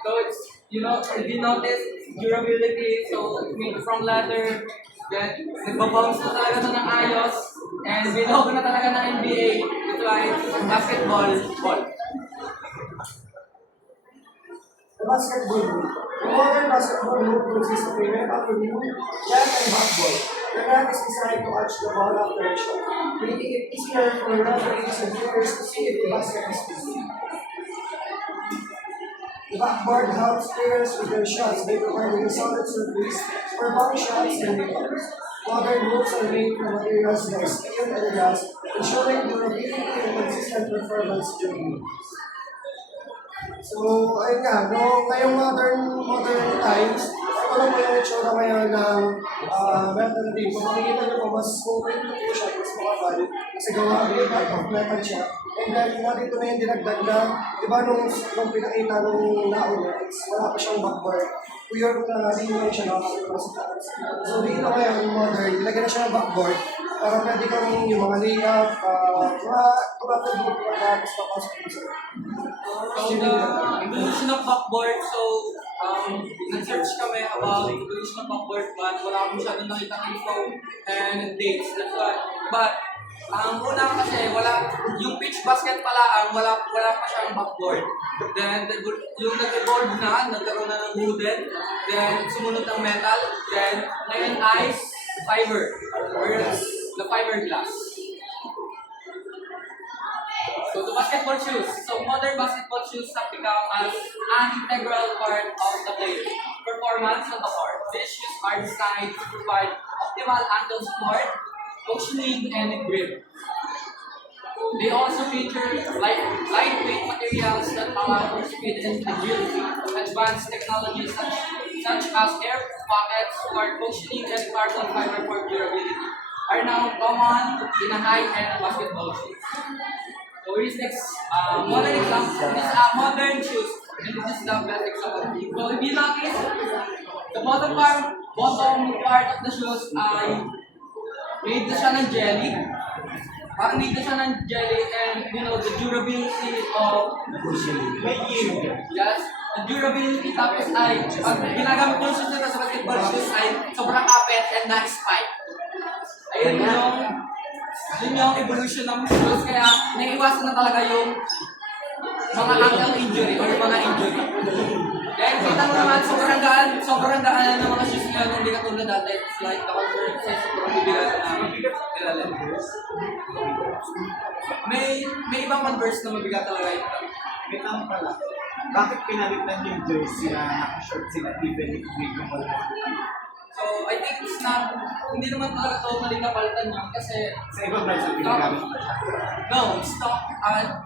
So it's, if you notice, durability, so made from leather, then nagbabounce na talaga ito ng ayos, and binog na talaga ng NBA, ito ay basketball ball. The basketball hoop. The modern basketball hoop consists of a metal ring, net, and backball. The net is designed to catch the ball after a shot, making it easier for referees and players to see if the basket is busy. The backboard helps players with their shots by providing a solid surface for bounce shots and rebounds. Modern hoops are made from materials like steel and glass, ensuring durability and consistent performance during games. So, ayun nga, ngayong modern times, ito lang po yung itsura ngayon ng metal ring. Kung makikita nyo po, mas open po siya, mas makapal. Kasi gawa ng metal siya. And then, dito na yung dinagdag na, di ba nung pinakita nung nauna, wala pa siyang backboard. Pure na ring lang siya nakakita sa taas. So, dito ngayon, modern, ilagay na siya ng backboard para pwede kang yung mga layup, mga tumatagod na tapos papasok mo sa So the evolution of backboard, so nag-search kami about evolution of backboard, but wala akong masyadong nakita ng info and dates. That's why. But ang una kasi yung pitch basket pala wala pa siyang backboard. Then yung nag-evolve na, nagkaroon na ng wooden, then sumunod ng metal, then ngayon ice, fiber, or the fiberglass. So the basketball shoes. So modern basketball shoes have become an integral part of the player's performance on the court. These shoes are designed to provide optimal ankle support, cushioning, and grip. They also feature lightweight materials that allow for speed and agility. Advanced technologies such as air pockets for cushioning and carbon fiber for durability are now common in a high-end basketball shoes. So here's next modern example. These are modern shoes, and this is the best example. So if you notice, the bottom part of the shoes ay made na siya ng jelly. Parang made na siya ng jelly, and the durability of yes, the durability tapos ay pag ginagamit ko yung shoes nito sa basketball shoes ay sobrang kapit and na-spike. Ayun yung evolution ng shoes, kaya naiiwasan na talaga yung mga ankle injury or mga injury. Kita mo naman, sobrang gaan ng mga shoes ngayon, hindi katulad dati. It's like the Converse, sobrang bibigat na ilalim. May ibang Converse na mabigat talaga ito. Wait lang pala. Bakit pinalitan yung jersey na naka-short sila even if big yung wala? So, I think it's not, hindi naman talaga totally napalitan yun kasi Sa ibang brands na pinagamit mo siya. no, it's not,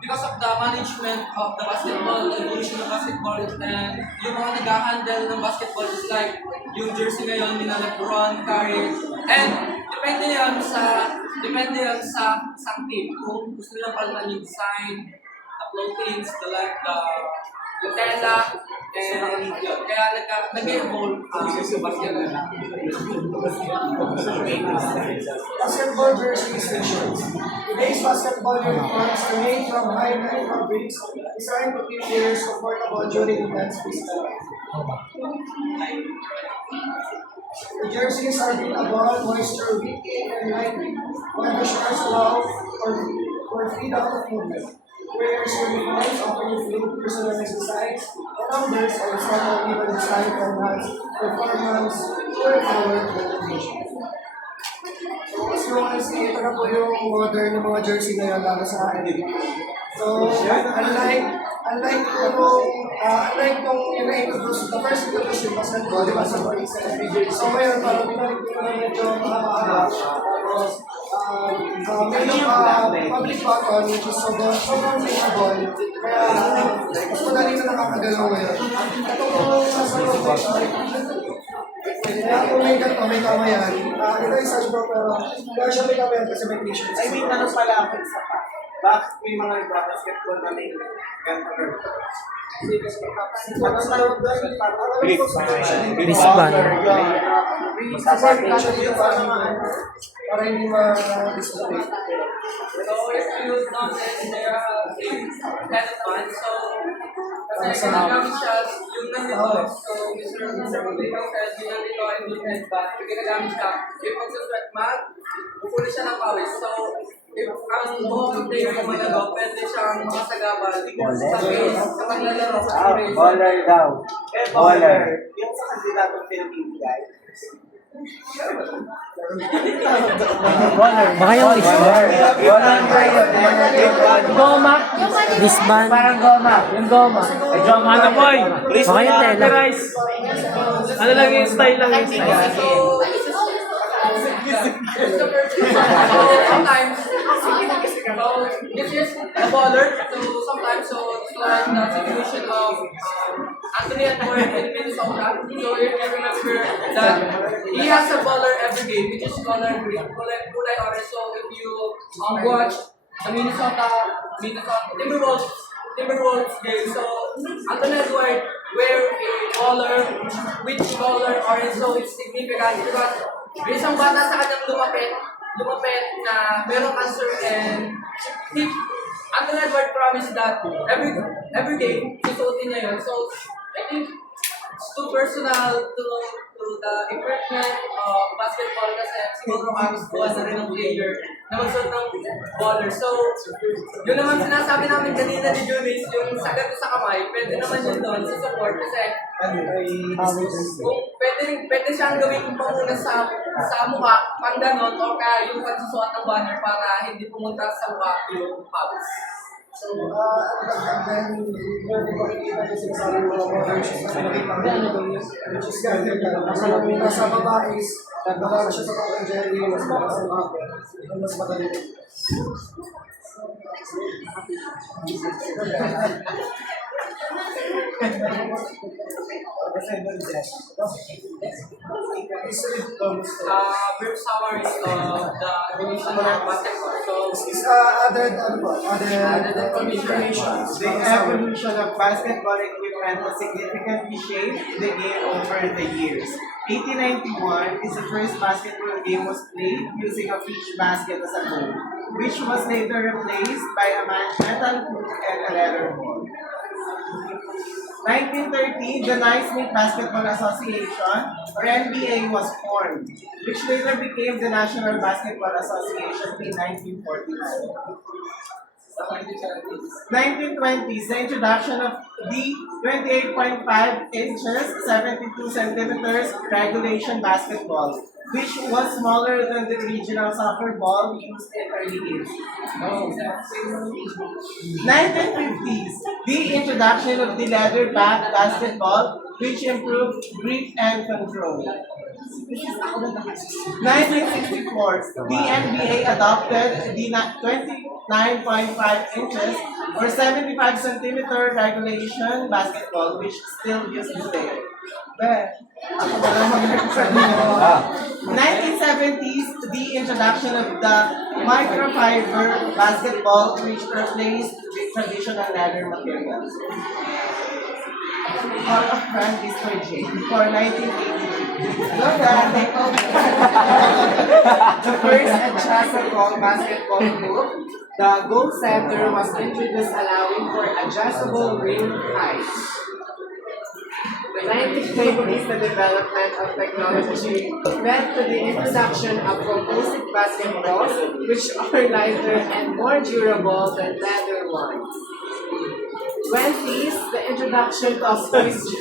because of the management of the basketball, the evolution of basketball, and yung mga nag-handle ng basketball is like, yung jersey ngayon, nila LeBron, Curry, and depende yan sa isang team. Kung gusto nila palitan yung design, the clothings, the tela, and yun. Kaya nag-evolve ang basketball. Basketball jerseys and shorts. Today's basketball uniforms are made from high-end fabrics designed to keep players comfortable during intense physical activity. The jerseys are breathable, moisture wicking, and lightweight, while the shorts allow for freedom of movement. Players' uniforms often include personalized designs and numbers, or some are even designed to enhance performance or power motivation. So, as you can see, ito na po yung modern ng mga jersey ngayon lalo sa NBA. So, unlike nung yung na-introduce, the first introduce yung basketball, di ba sa police and NBA. So, ngayon, parang pinalik ko na medyo mahaba. Tapos, medyo public button, which is sobrang reachable. Kaya, mas madali na nakakagalaw ngayon. Ito po, sa kaya kung may ganito, may kamayan. Ito yung such bro, pero kaya siya may kamayan kasi may t-shirts. I mean, ano pala ako isa pa? Bakit may mga nagbabasketball na may ganito? Ano tawag doon? Wristband. Para hindi ma-display. So, if you notice, there are headband. So, kasi ginagamit siya yung nandito. So, Mr. Rodrigo said, yung nandito ay yung headband. Yung ginagamit siya, yung pagsa-sweat mat, pupuli siya ng pawis. So, if ang buong player yung malalo, pwede siyang makasagabal sa base, sa paglalaro sa base. Baller daw. Baller. Yung sa kandidatong pinapibigay. Baka yung wristband. Goma. Wristband. Parang goma. Yung goma. Ano boy? Baka yung tela. Ano lang yung style lang yung style? Sometimes, this is a baller. So sometimes, it's like the situation of Anthony Edwards in Minnesota. So if you remember that he has a baller every game, which is color green, kulay orange. So if you watch the Minnesota Timberwolves game, so Anthony Edwards wear a baller, which color orange. So it's significant because may isang bata sa kanyang lumapit na merong cancer, and Anthony Edwards promised that every game, susuotin niya yun. So, I think it's too personal to the equipment of basketball kasi siguro buwan na rin ng player na magsuot ng baller. So, yun naman sinasabi namin kanina ni Junis, yung sagat sa kamay, pwede naman yun doon sa support kasi pwede siyang gawing panguna sa mukha, pang ganon, o kaya yung pagsusuot ng banner para hindi pumunta sa mukha yung fouls. So, then, yun yung makikita yung sinasabi mo ng modern shoes na pinakita mo, which is ganyan ka. Nasa baba is, nagbabago siya sa Tom and Jerry, mas bago sa mga, mas madali. Brief summary of the evolution of basketball. So, Is added information. The evolution of basketball equipment has significantly shaped the game over the years. 1891 is the first basketball game was played using a pitch basket as a goal, which was later replaced by a metal hoop and a leather ball. 1930, the Naismith Basketball Association, or NBA, was formed, which later became the National Basketball Association in 1942. 1920s, the introduction of the 28.5 inches, 72 centimeters regulation basketball, which was smaller than the original soccer ball used in early years. 1950s, the introduction of the leather back basketball, which improved grip and control. 1964, the NBA adopted the 29.5 inches or 75 centimeter regulation basketball, which still used today. 1970s, the introduction of the microfiber basketball, which replaced the traditional leather materials. Hall of Fame is for Jane for 1983. The first adjustable basketball hoop, the goal center was introduced allowing for adjustable rim height. The 1920s, the development of technology led to the introduction of composite basketballs, which are lighter and more durable than leather ones. 20s, the introduction of voice. 2000s,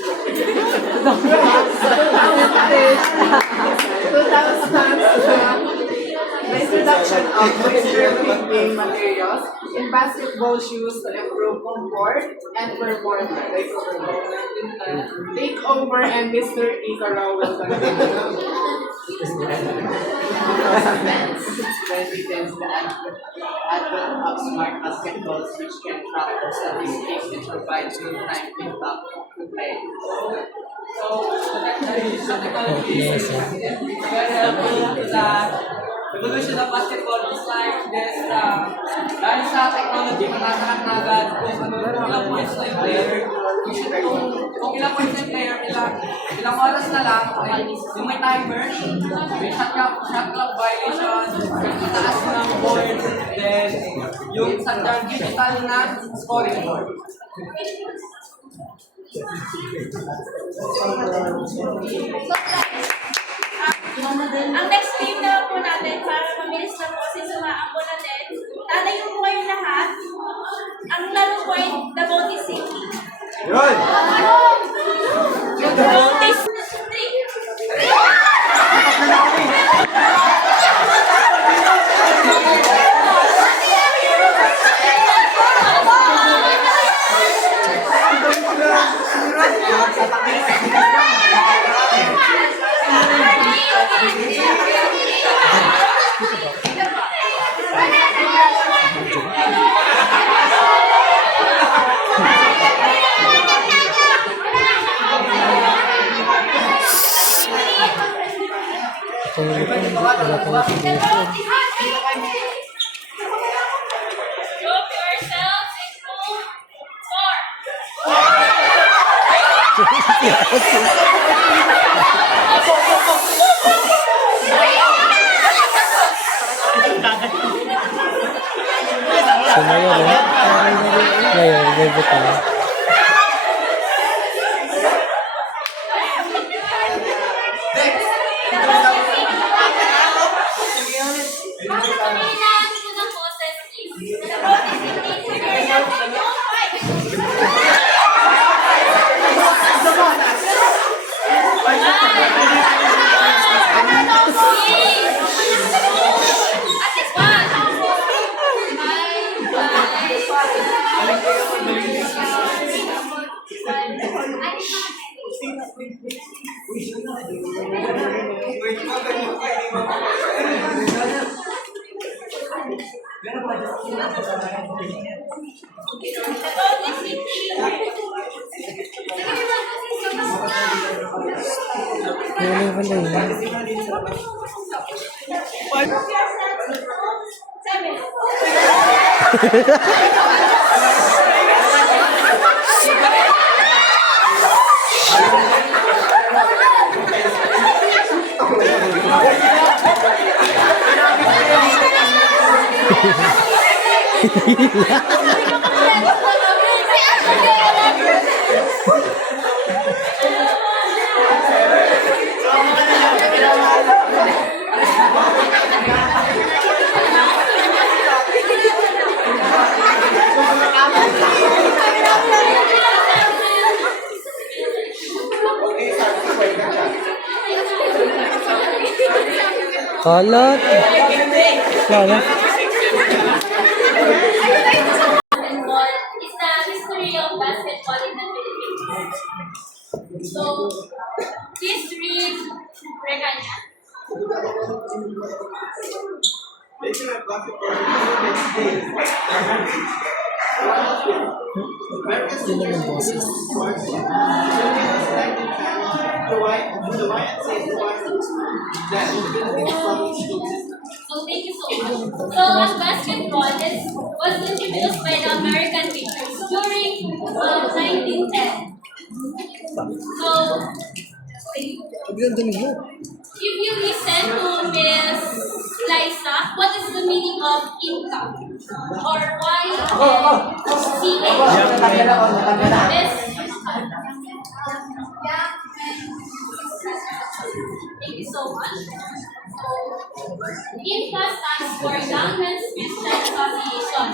the introduction of moisture-wicking materials in basketball shoes to improve comfort and performance. Take over and Mr. Icaro will continue. 2010s, the advent of smart basketballs which can track the statistics and provide real-time feedback to play. So, the technology is very helpful to the evolution of basketball is like this. Dahil sa technology, matatakat na agad kung ilang points na yung player. Kung ilang points na yung player, ilang oras na lang, yung may timer, may shot clock violation, mataas ng board, then yung sa digital na scoring board. Ang next game na po natin, para mabilis na po kasi sumaambo na din. Tatayo po kayong lahat. Ang laro po ay The Boat is Sinking. Yun! The Boat is Sinking. Group yourselves in full form. Sumayo rin. Ngayon, may butang. Kailangan ko ng boses, please. The Boat is Sinking. Put yourself in full form. Ano ba na yun? Kalat. Kalat. Basketball is the history of basketball in the Philippines. So, please read Rekanya. National Basketball Women's Day. America's University Sports Union is elected the YMCA that the Philippines public school system. So, thank you so much. So, basketball was introduced by the American teachers during 1910. So, if you listen to Miss Liza, what is the meaning of income? Or why Thank you so much. INCA stands for Young Men's Christian Association.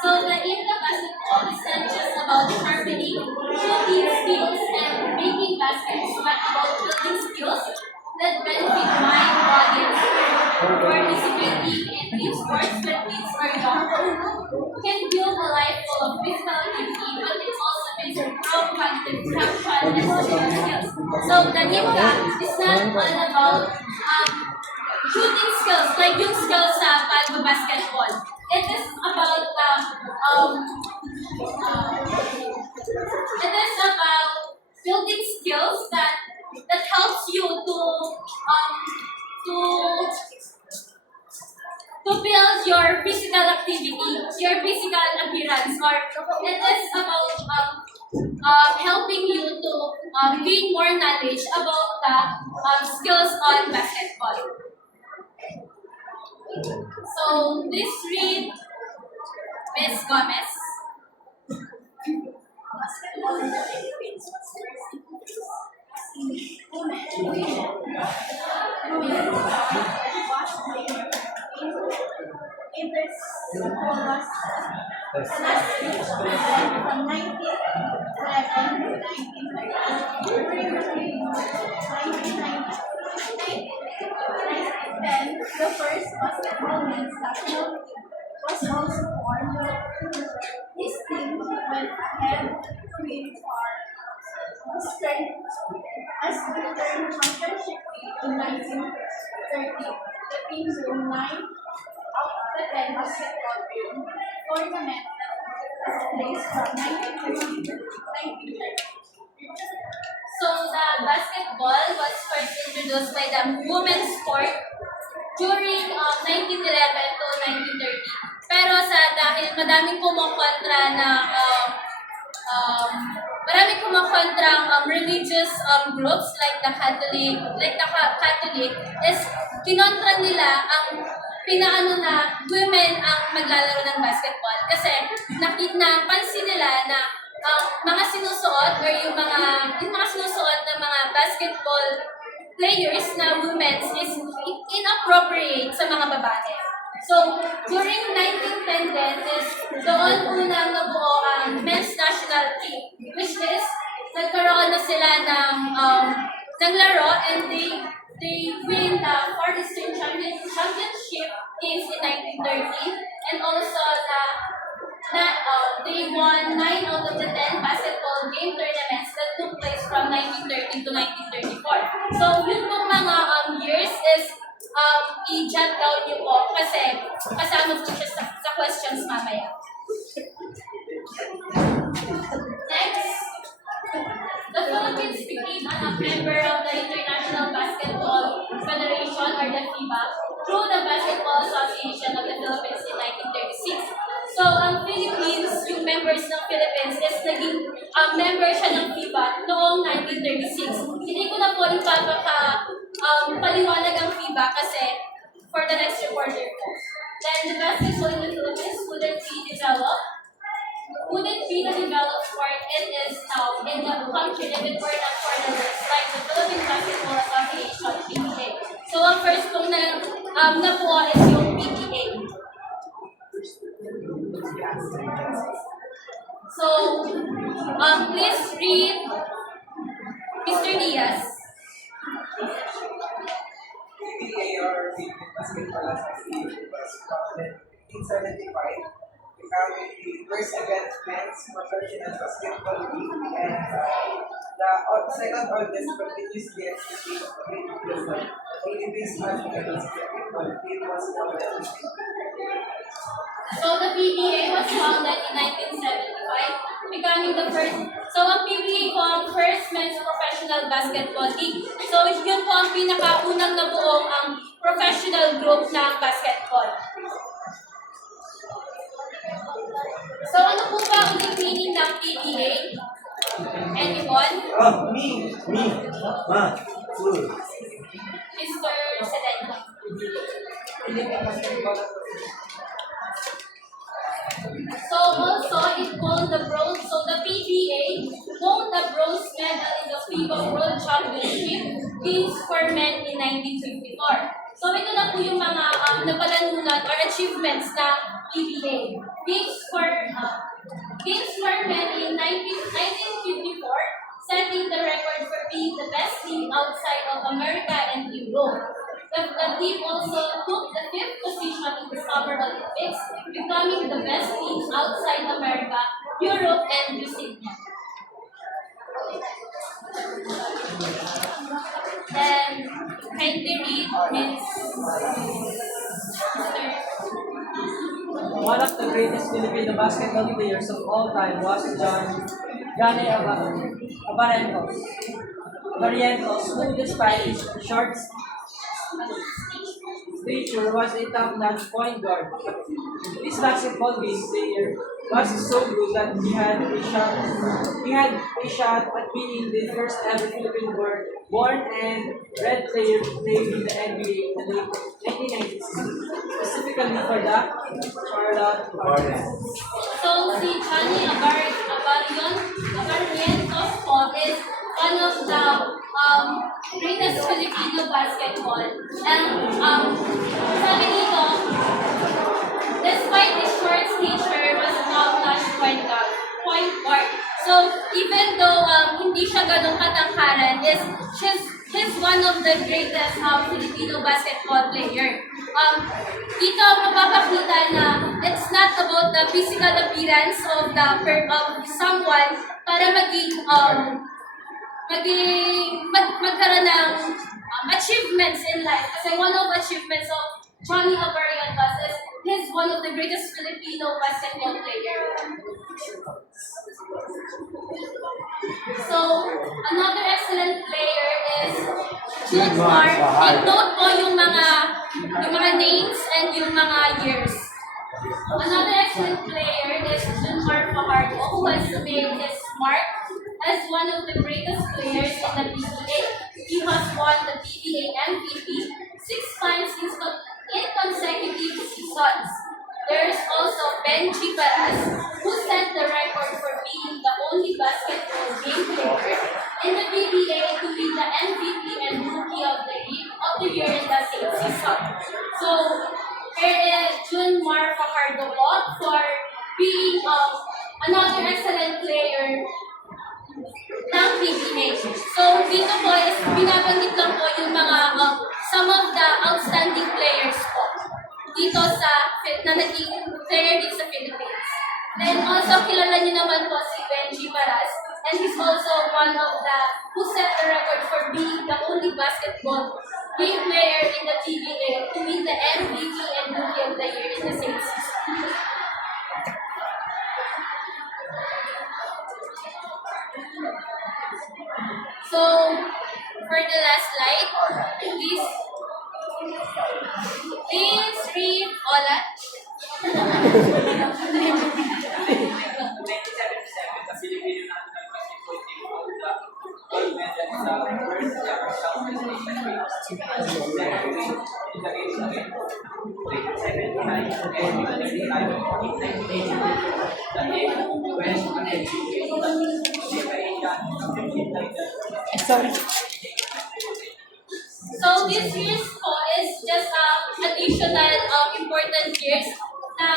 So the INCA basketball is not just about sharpening, shooting skills, and making baskets, but about building skills that benefit mind, body, and soul. Participating in team sports when kids are young can build a life full of physical activity, but it also makes them grow cognitive function and social skills. So the INCA is not all about shooting skills, like yung skills sa basketball. It is about building skills that helps you to build your physical activity, your physical appearance, or it is about helping you to gain more knowledge about the skills on basketball. So please read Ms. Gomez. Basketball in the Philippines was first introduced women in this was the last from 1911 to 1930. During the 1910, the first basketball men's national team was also formed. This team went ahead pretty far. As the third championship in 1930, the team won 9 out of the 10 basketball tournament that took place from 1950 to 1930. So the basketball was first introduced by the women's sport during 1911 to 1930. Pero dahil madaming kumukontra na religious groups like the Catholic is kinontra nila ang pinaano na women ang maglalaro ng basketball kasi napansin nila na mga sinusuot or yung mga sinusuot ng mga basketball players na women is inappropriate sa mga babae. So, during 1910 then is doon unang nabuo ang men's national team, which is nagkaroon na sila ng laro and they win the Far Eastern Championship games in 1913 and also they won 9 out of the 10 basketball game tournaments that took place from 1913 to 1934. So, yun pong mga years is i-jot down nyo po kasi kasama po siya sa questions mamaya. Next, the Philippines became a member of the International Basketball Federation or the FIBA through the Basketball Association of the Philippines in 1936. So, ang Philippines, yung members ng Philippines is naging member siya ng FIBA noong 1936. Hindi ko na po paliwanag ang FIBA kasi for the next reporter po. Then, the basketball in the Philippines wouldn't be the developed sport it is now in the country if it were not for the list, like the Philippine Basketball Association, PBA. So, ang first kong nabuo is yung PBA. So, please read Mr. Diaz. PBA mayor Philippine Basketball Association was founded in 1975, becoming the first against men's professional basketball league and the second oldest continuously existing Philippines national basketball team was founded. So the PBA was founded in 1975, becoming the first. So ang PBA po ang first men's professional basketball league. So yun po ang pinakaunang nabuong ang professional group ng basketball. So ano po ba ang meaning ng PBA? Anyone? Me. Ma. Mr. Sedena. So also it won the bronze. So the PBA won the bronze medal in the FIBA World Championship Games for Men in 1954. So ito na po yung mga napalanunan or achievements ng PBA. Games for Men in 1954, setting the record for being the best team outside of America and Europe. The team also took the 5th position in the Summer Olympics, becoming the best team outside America, Europe, and Oceania. Then, kindly read Ms. One of the greatest Filipino basketball players of all time was Johnny Barrientos, who despite his short stature was a top-notch point guard. This basketball game player was so good that he had a shot at being the first ever Philippine born and bred player to play in the NBA in the late 1990s, specifically for the Charlotte Hornets. So, si Johnny Barrientos po is one of the greatest Filipino basketball. And sabi dito, despite his short stature, was a top-notch point guard. So, even though hindi siya ganong katangkaran, he's one of the greatest Filipino basketball player. Dito mapapakita na it's not about the physical appearance of someone para magkaroon ng achievements in life. Kasi one of the achievements of Johnny Barrientos is he's one of the greatest Filipino basketball player. So, another excellent player is June Mark. Note po yung mga names and yung mga years. Another excellent player is June Mark Fajardo, who has made his mark as one of the greatest players in the PBA. He has won the PBA MVP 6 times in consecutive seasons. There is also Benji Paras, who set the record for being the only basketball game player in the PBA to win the MVP and Rookie of the Year in the same season. So, here is June Mar Fajardo for being another excellent player ng PBA. So, dito po is binabanggit lang po yung mga some of the outstanding players po dito na naging player dito sa Philippines. Then also, kilala niyo naman po si Benji Paras, and he's also one of the who set the record for being the only basketball game player in the PBA to win the MVP and Rookie of the Year in the same season. So, for the last slide, please read Olat. Sorry. So this year's po is just additional important years na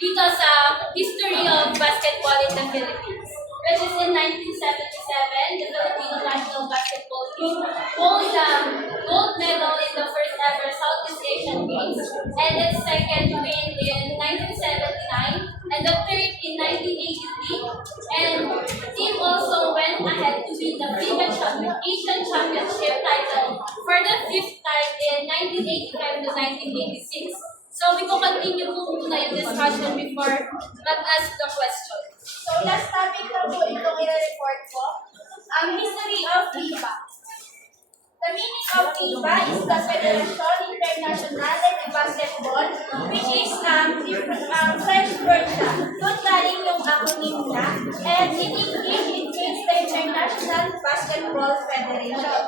dito sa history of basketball in the Philippines. which is in 1977, the Filipino national basketball team won the gold medal in the first ever Southeast Asian Games, and its second win in 1979, and the third in 1983. And the team also went ahead to win the FIBA Asian Championship title for the fifth time in 1985 to 1986. So we will continue po muna yung discussion before mag-ask the question. So, last topic na po itong i-report ko. Ang history of FIBA. The meaning of FIBA is the Federation Internationale de Basketball, which is French word siya. Doon galing yung acronym niya. And in English, it means the International Basketball Federation.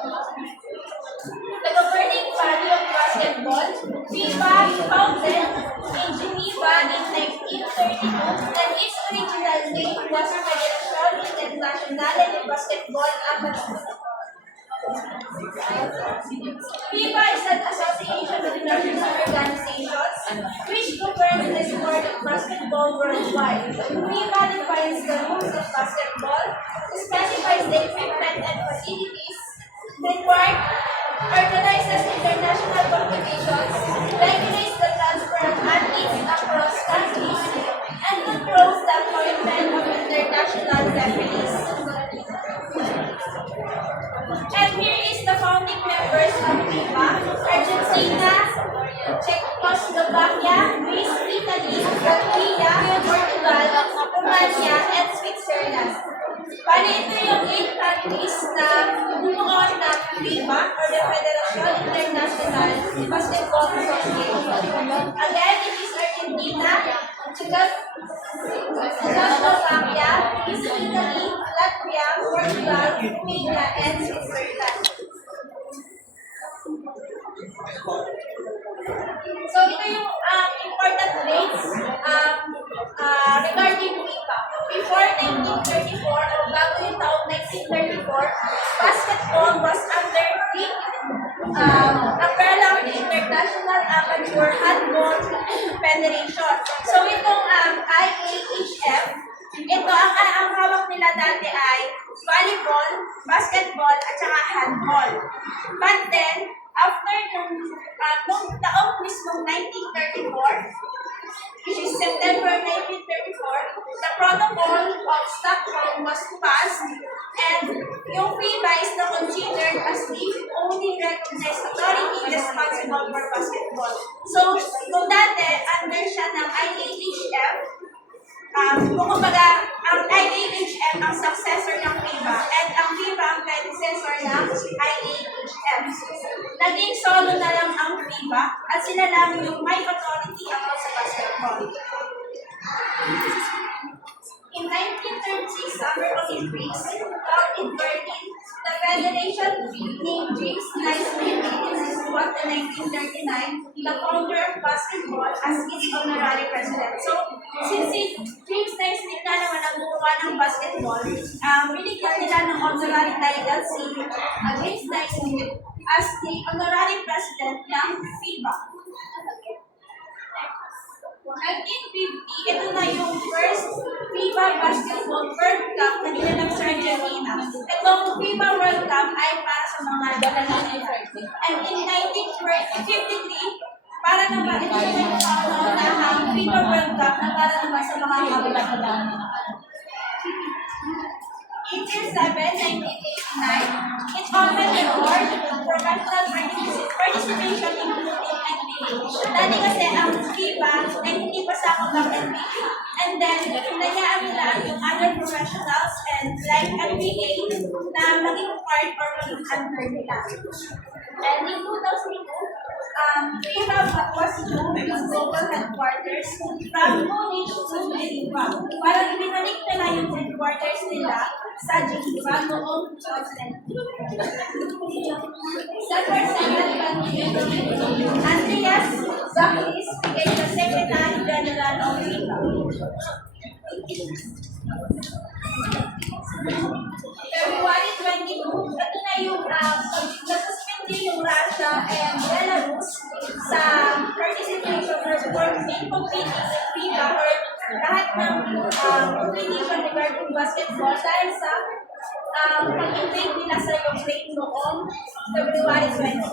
The governing body of basketball, FIBA, founded in Geneva in 1932, and its original name was Federation Internationale de Basketball Amateur. FIBA is an association of international organizations which governs the sport of basketball worldwide. FIBA defines the rules of basketball, specifies the equipment and facilities required, organizes international competitions, regulates the transfer of athletes across countries, and controls the appointment of international referees. And here is the founding members of FIBA: Argentina, Czechoslovakia, Greece, Italy, Latvia, Portugal, Romania, and Switzerland. Bali, ito yung 8 countries na bumuo ng FIBA or the Federation International Basketball Association. Again, it is Argentina, Czechoslovakia, Greece, Italy, Latvia, Portugal, Romania, and Switzerland. So, ito yung important dates regarding FIBA. Before 1934, o bago yung taong 1934, basketball was under the umbrella of the International Amateur Handball Federation. So, itong IAHF, ito ang hawak nila dati ay volleyball, basketball, at saka handball. But then, after nung taong mismong 1934, which is September 1934, the Protocol of Stockholm was passed, and yung FIBA is now considered as the only recognized authority responsible for basketball. So, kung dati, under siya ng IAHF, kung kumbaga, ang IAHF ang successor ng FIBA, and ang FIBA ang predecessor ng IAHF. Naging solo na lang ang FIBA, at sila lang yung may authority about sa basketball. In 1936 Summer Olympics, held in Berlin, the federation named James Naismith in 1961 to 1939, the founder of basketball, as its honorary president. So, since si James Naismith na naman ang gumawa ng basketball, binigyan nila ng honorary title si James Naismith as the honorary president ng FIBA. 1950, ito na yung first FIBA Basketball World Cup na ginanap sa Argentina. Itong FIBA World Cup ay para sa mga dalalang. And in 1953, para naman, ito na yung kauna-unahang FIBA World Cup na para naman sa mga kabalang. April 7, 1989, it opened the door to professional participation including NBA. Dati kasi ang FIBA ay hindi pa sakop ng NBA. And then, hinayaan nila yung other professionals and like NBA na maging part or maging under nila. And in 2002, FIBA was moved its global headquarters from Munich to Geneva. Parang ibinalik nila yung headquarters nila sa Geneva noong 2010. Secretary Andreas Zachris became the Secretary General of FIBA. February 22, ito na yung nasuspend yung Russia and Belarus sa participation or for competing in FIBA or lahat ng information regarding basketball dahil sa pag-invade nila sa Ukraine noong February 2020.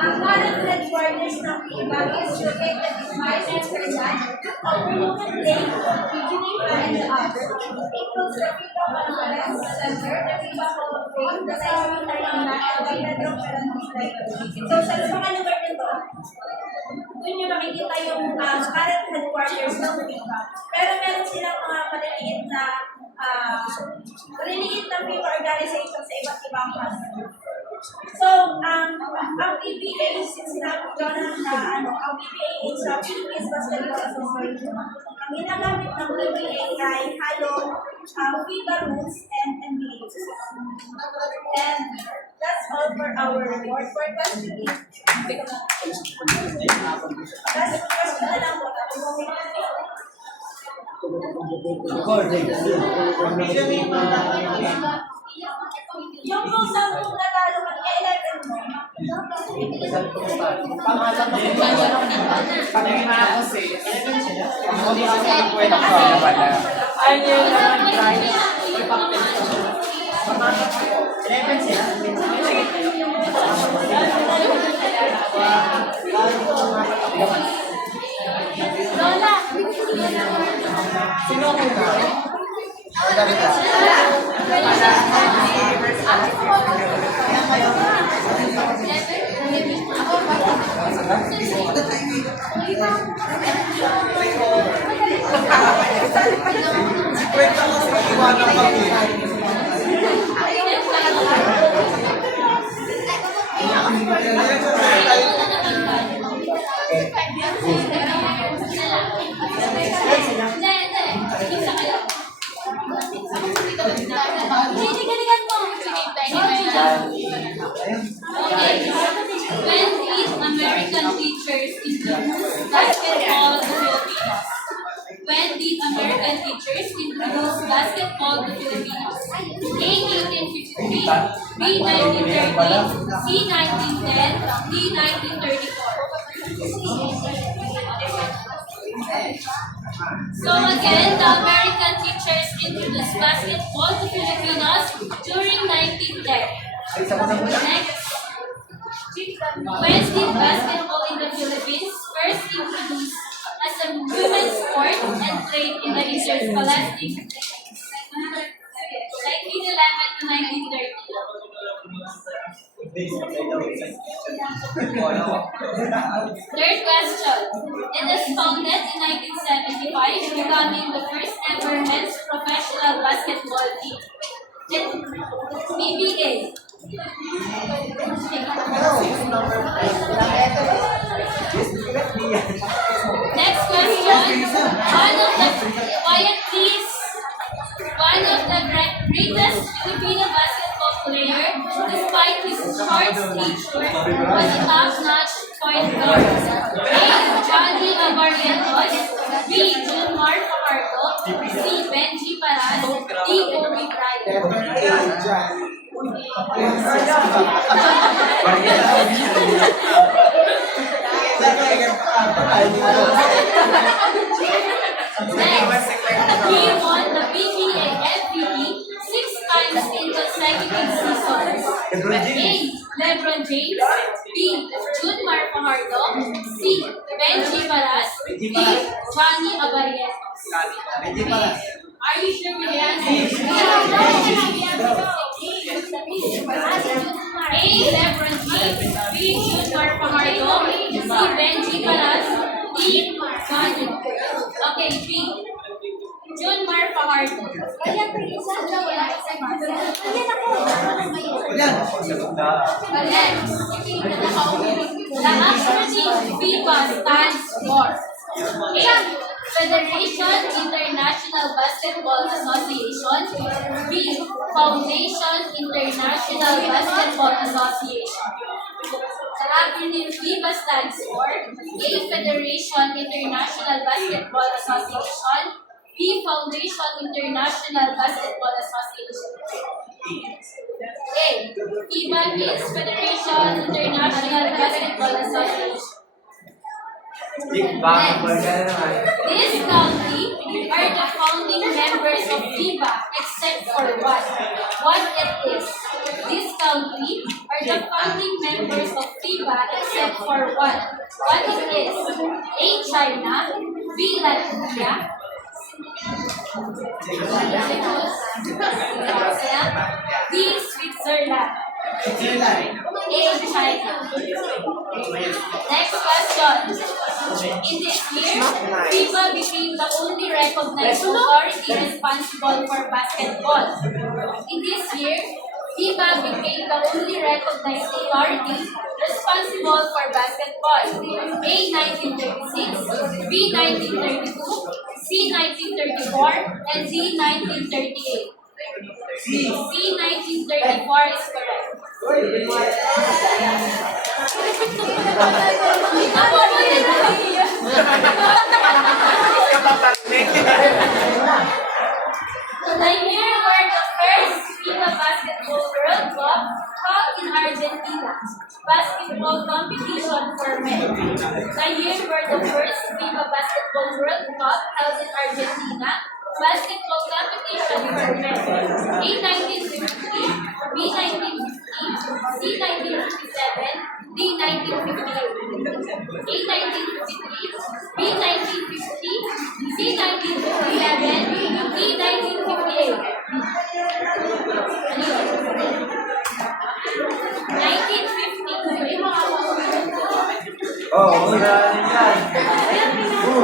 Ang current headquarters ng FIBA is located in Amsterdam, overlooking Lake Geneva and the other. It includes the FIBA Conference Center, the FIBA Hall of Fame, the National National Pedro Fernández. So sa mga lugar nito, doon nyo makikita yung current headquarters ng FIBA. Pero meron silang mga maliliit na FIBA organization sa iba't ibang country. So, ang PBA, since sinabi ko na ang PBA is a Philippines Basketball Association. Ang ginagamit ng PBA ay halong FIBA rules and NBA. And that's all for our report. For question is, last question na lang po. Yung program kung natalo ka, i-11 mo. Patingin na ako si. Hindi ako sa kwento ko. Ayun lang try. 11 sila. Lola! Sino ko na? Kwenta ko sa iwanan kami. Galingan mo! Okay. When did American teachers introduce basketball to Filipinos? When did American teachers introduce basketball to Filipinos? A. 1853, B. 1930, C. 1910, D. 1934. So again, the American teachers introduced basketball to Filipinos during 1910. Next. When did basketball in the Philippines first introduced as a women's sport and played in the interscholastic 1911 to 1930? Third question. It is founded in 1975, becoming the first ever men's professional basketball team. PBA. Next question. One of the greatest Filipino basketball player, despite his short stature, was a top-notch point guard. A. Johnny Abarrientos, B. Junmar Fajardo, C. Benji Paras, D. Kobe Bryant. Next, he won the PBA MVP 6 times in consecutive seasons. A. LeBron James, B. Junmar Fajardo, C. Benji Paras, D. Johnny Abarrientos. Are you sure with the answer? A. LeBron James, B. Junmar Fajardo, C. Benji Paras, D. Johnny. Okay, B. Junmar Fajardo. Next. The acronym FIBA stands for A. Federation International Basketball Association, B. Foundation International Basketball Association. The acronym FIBA stands for A. Federation International Basketball Association, B. Foundation International Basketball Association. A. FIBA means Federation International Basketball Association. This country are the founding members of FIBA except for one. What it is? This country are the founding members of FIBA except for one. What it is? A. China, B. Latvia, D. Switzerland. A. China. Next question. In this year, FIBA became the only recognized authority responsible for basketball. In this year, FIBA became the only recognized authority responsible for basketball. A. 1936, B. 1932, C. 1934, and D. 1938. C. 1934 is correct. The year where the first FIBA Basketball World Cup held in Argentina. Basketball competition for men. The year where the first FIBA Basketball World Cup held in Argentina. Basketball competition for men. A. 1950, B. 1950, C. 1957, D. 1958. A. 1953, B. 1950, C. 1957, D. 1958. 1950.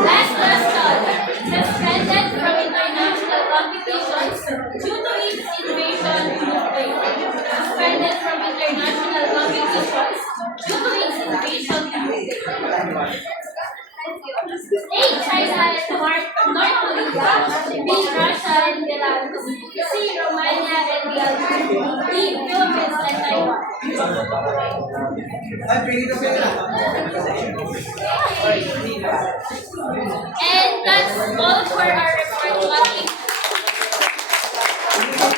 Last question. Suspended from international competitions due to its invasion of Ukraine. Suspended from international competitions due to its invasion of Ukraine. A. China and North Korea. B. Russia and Belarus. C. Romania and Belarus. D. Philippines and Taiwan.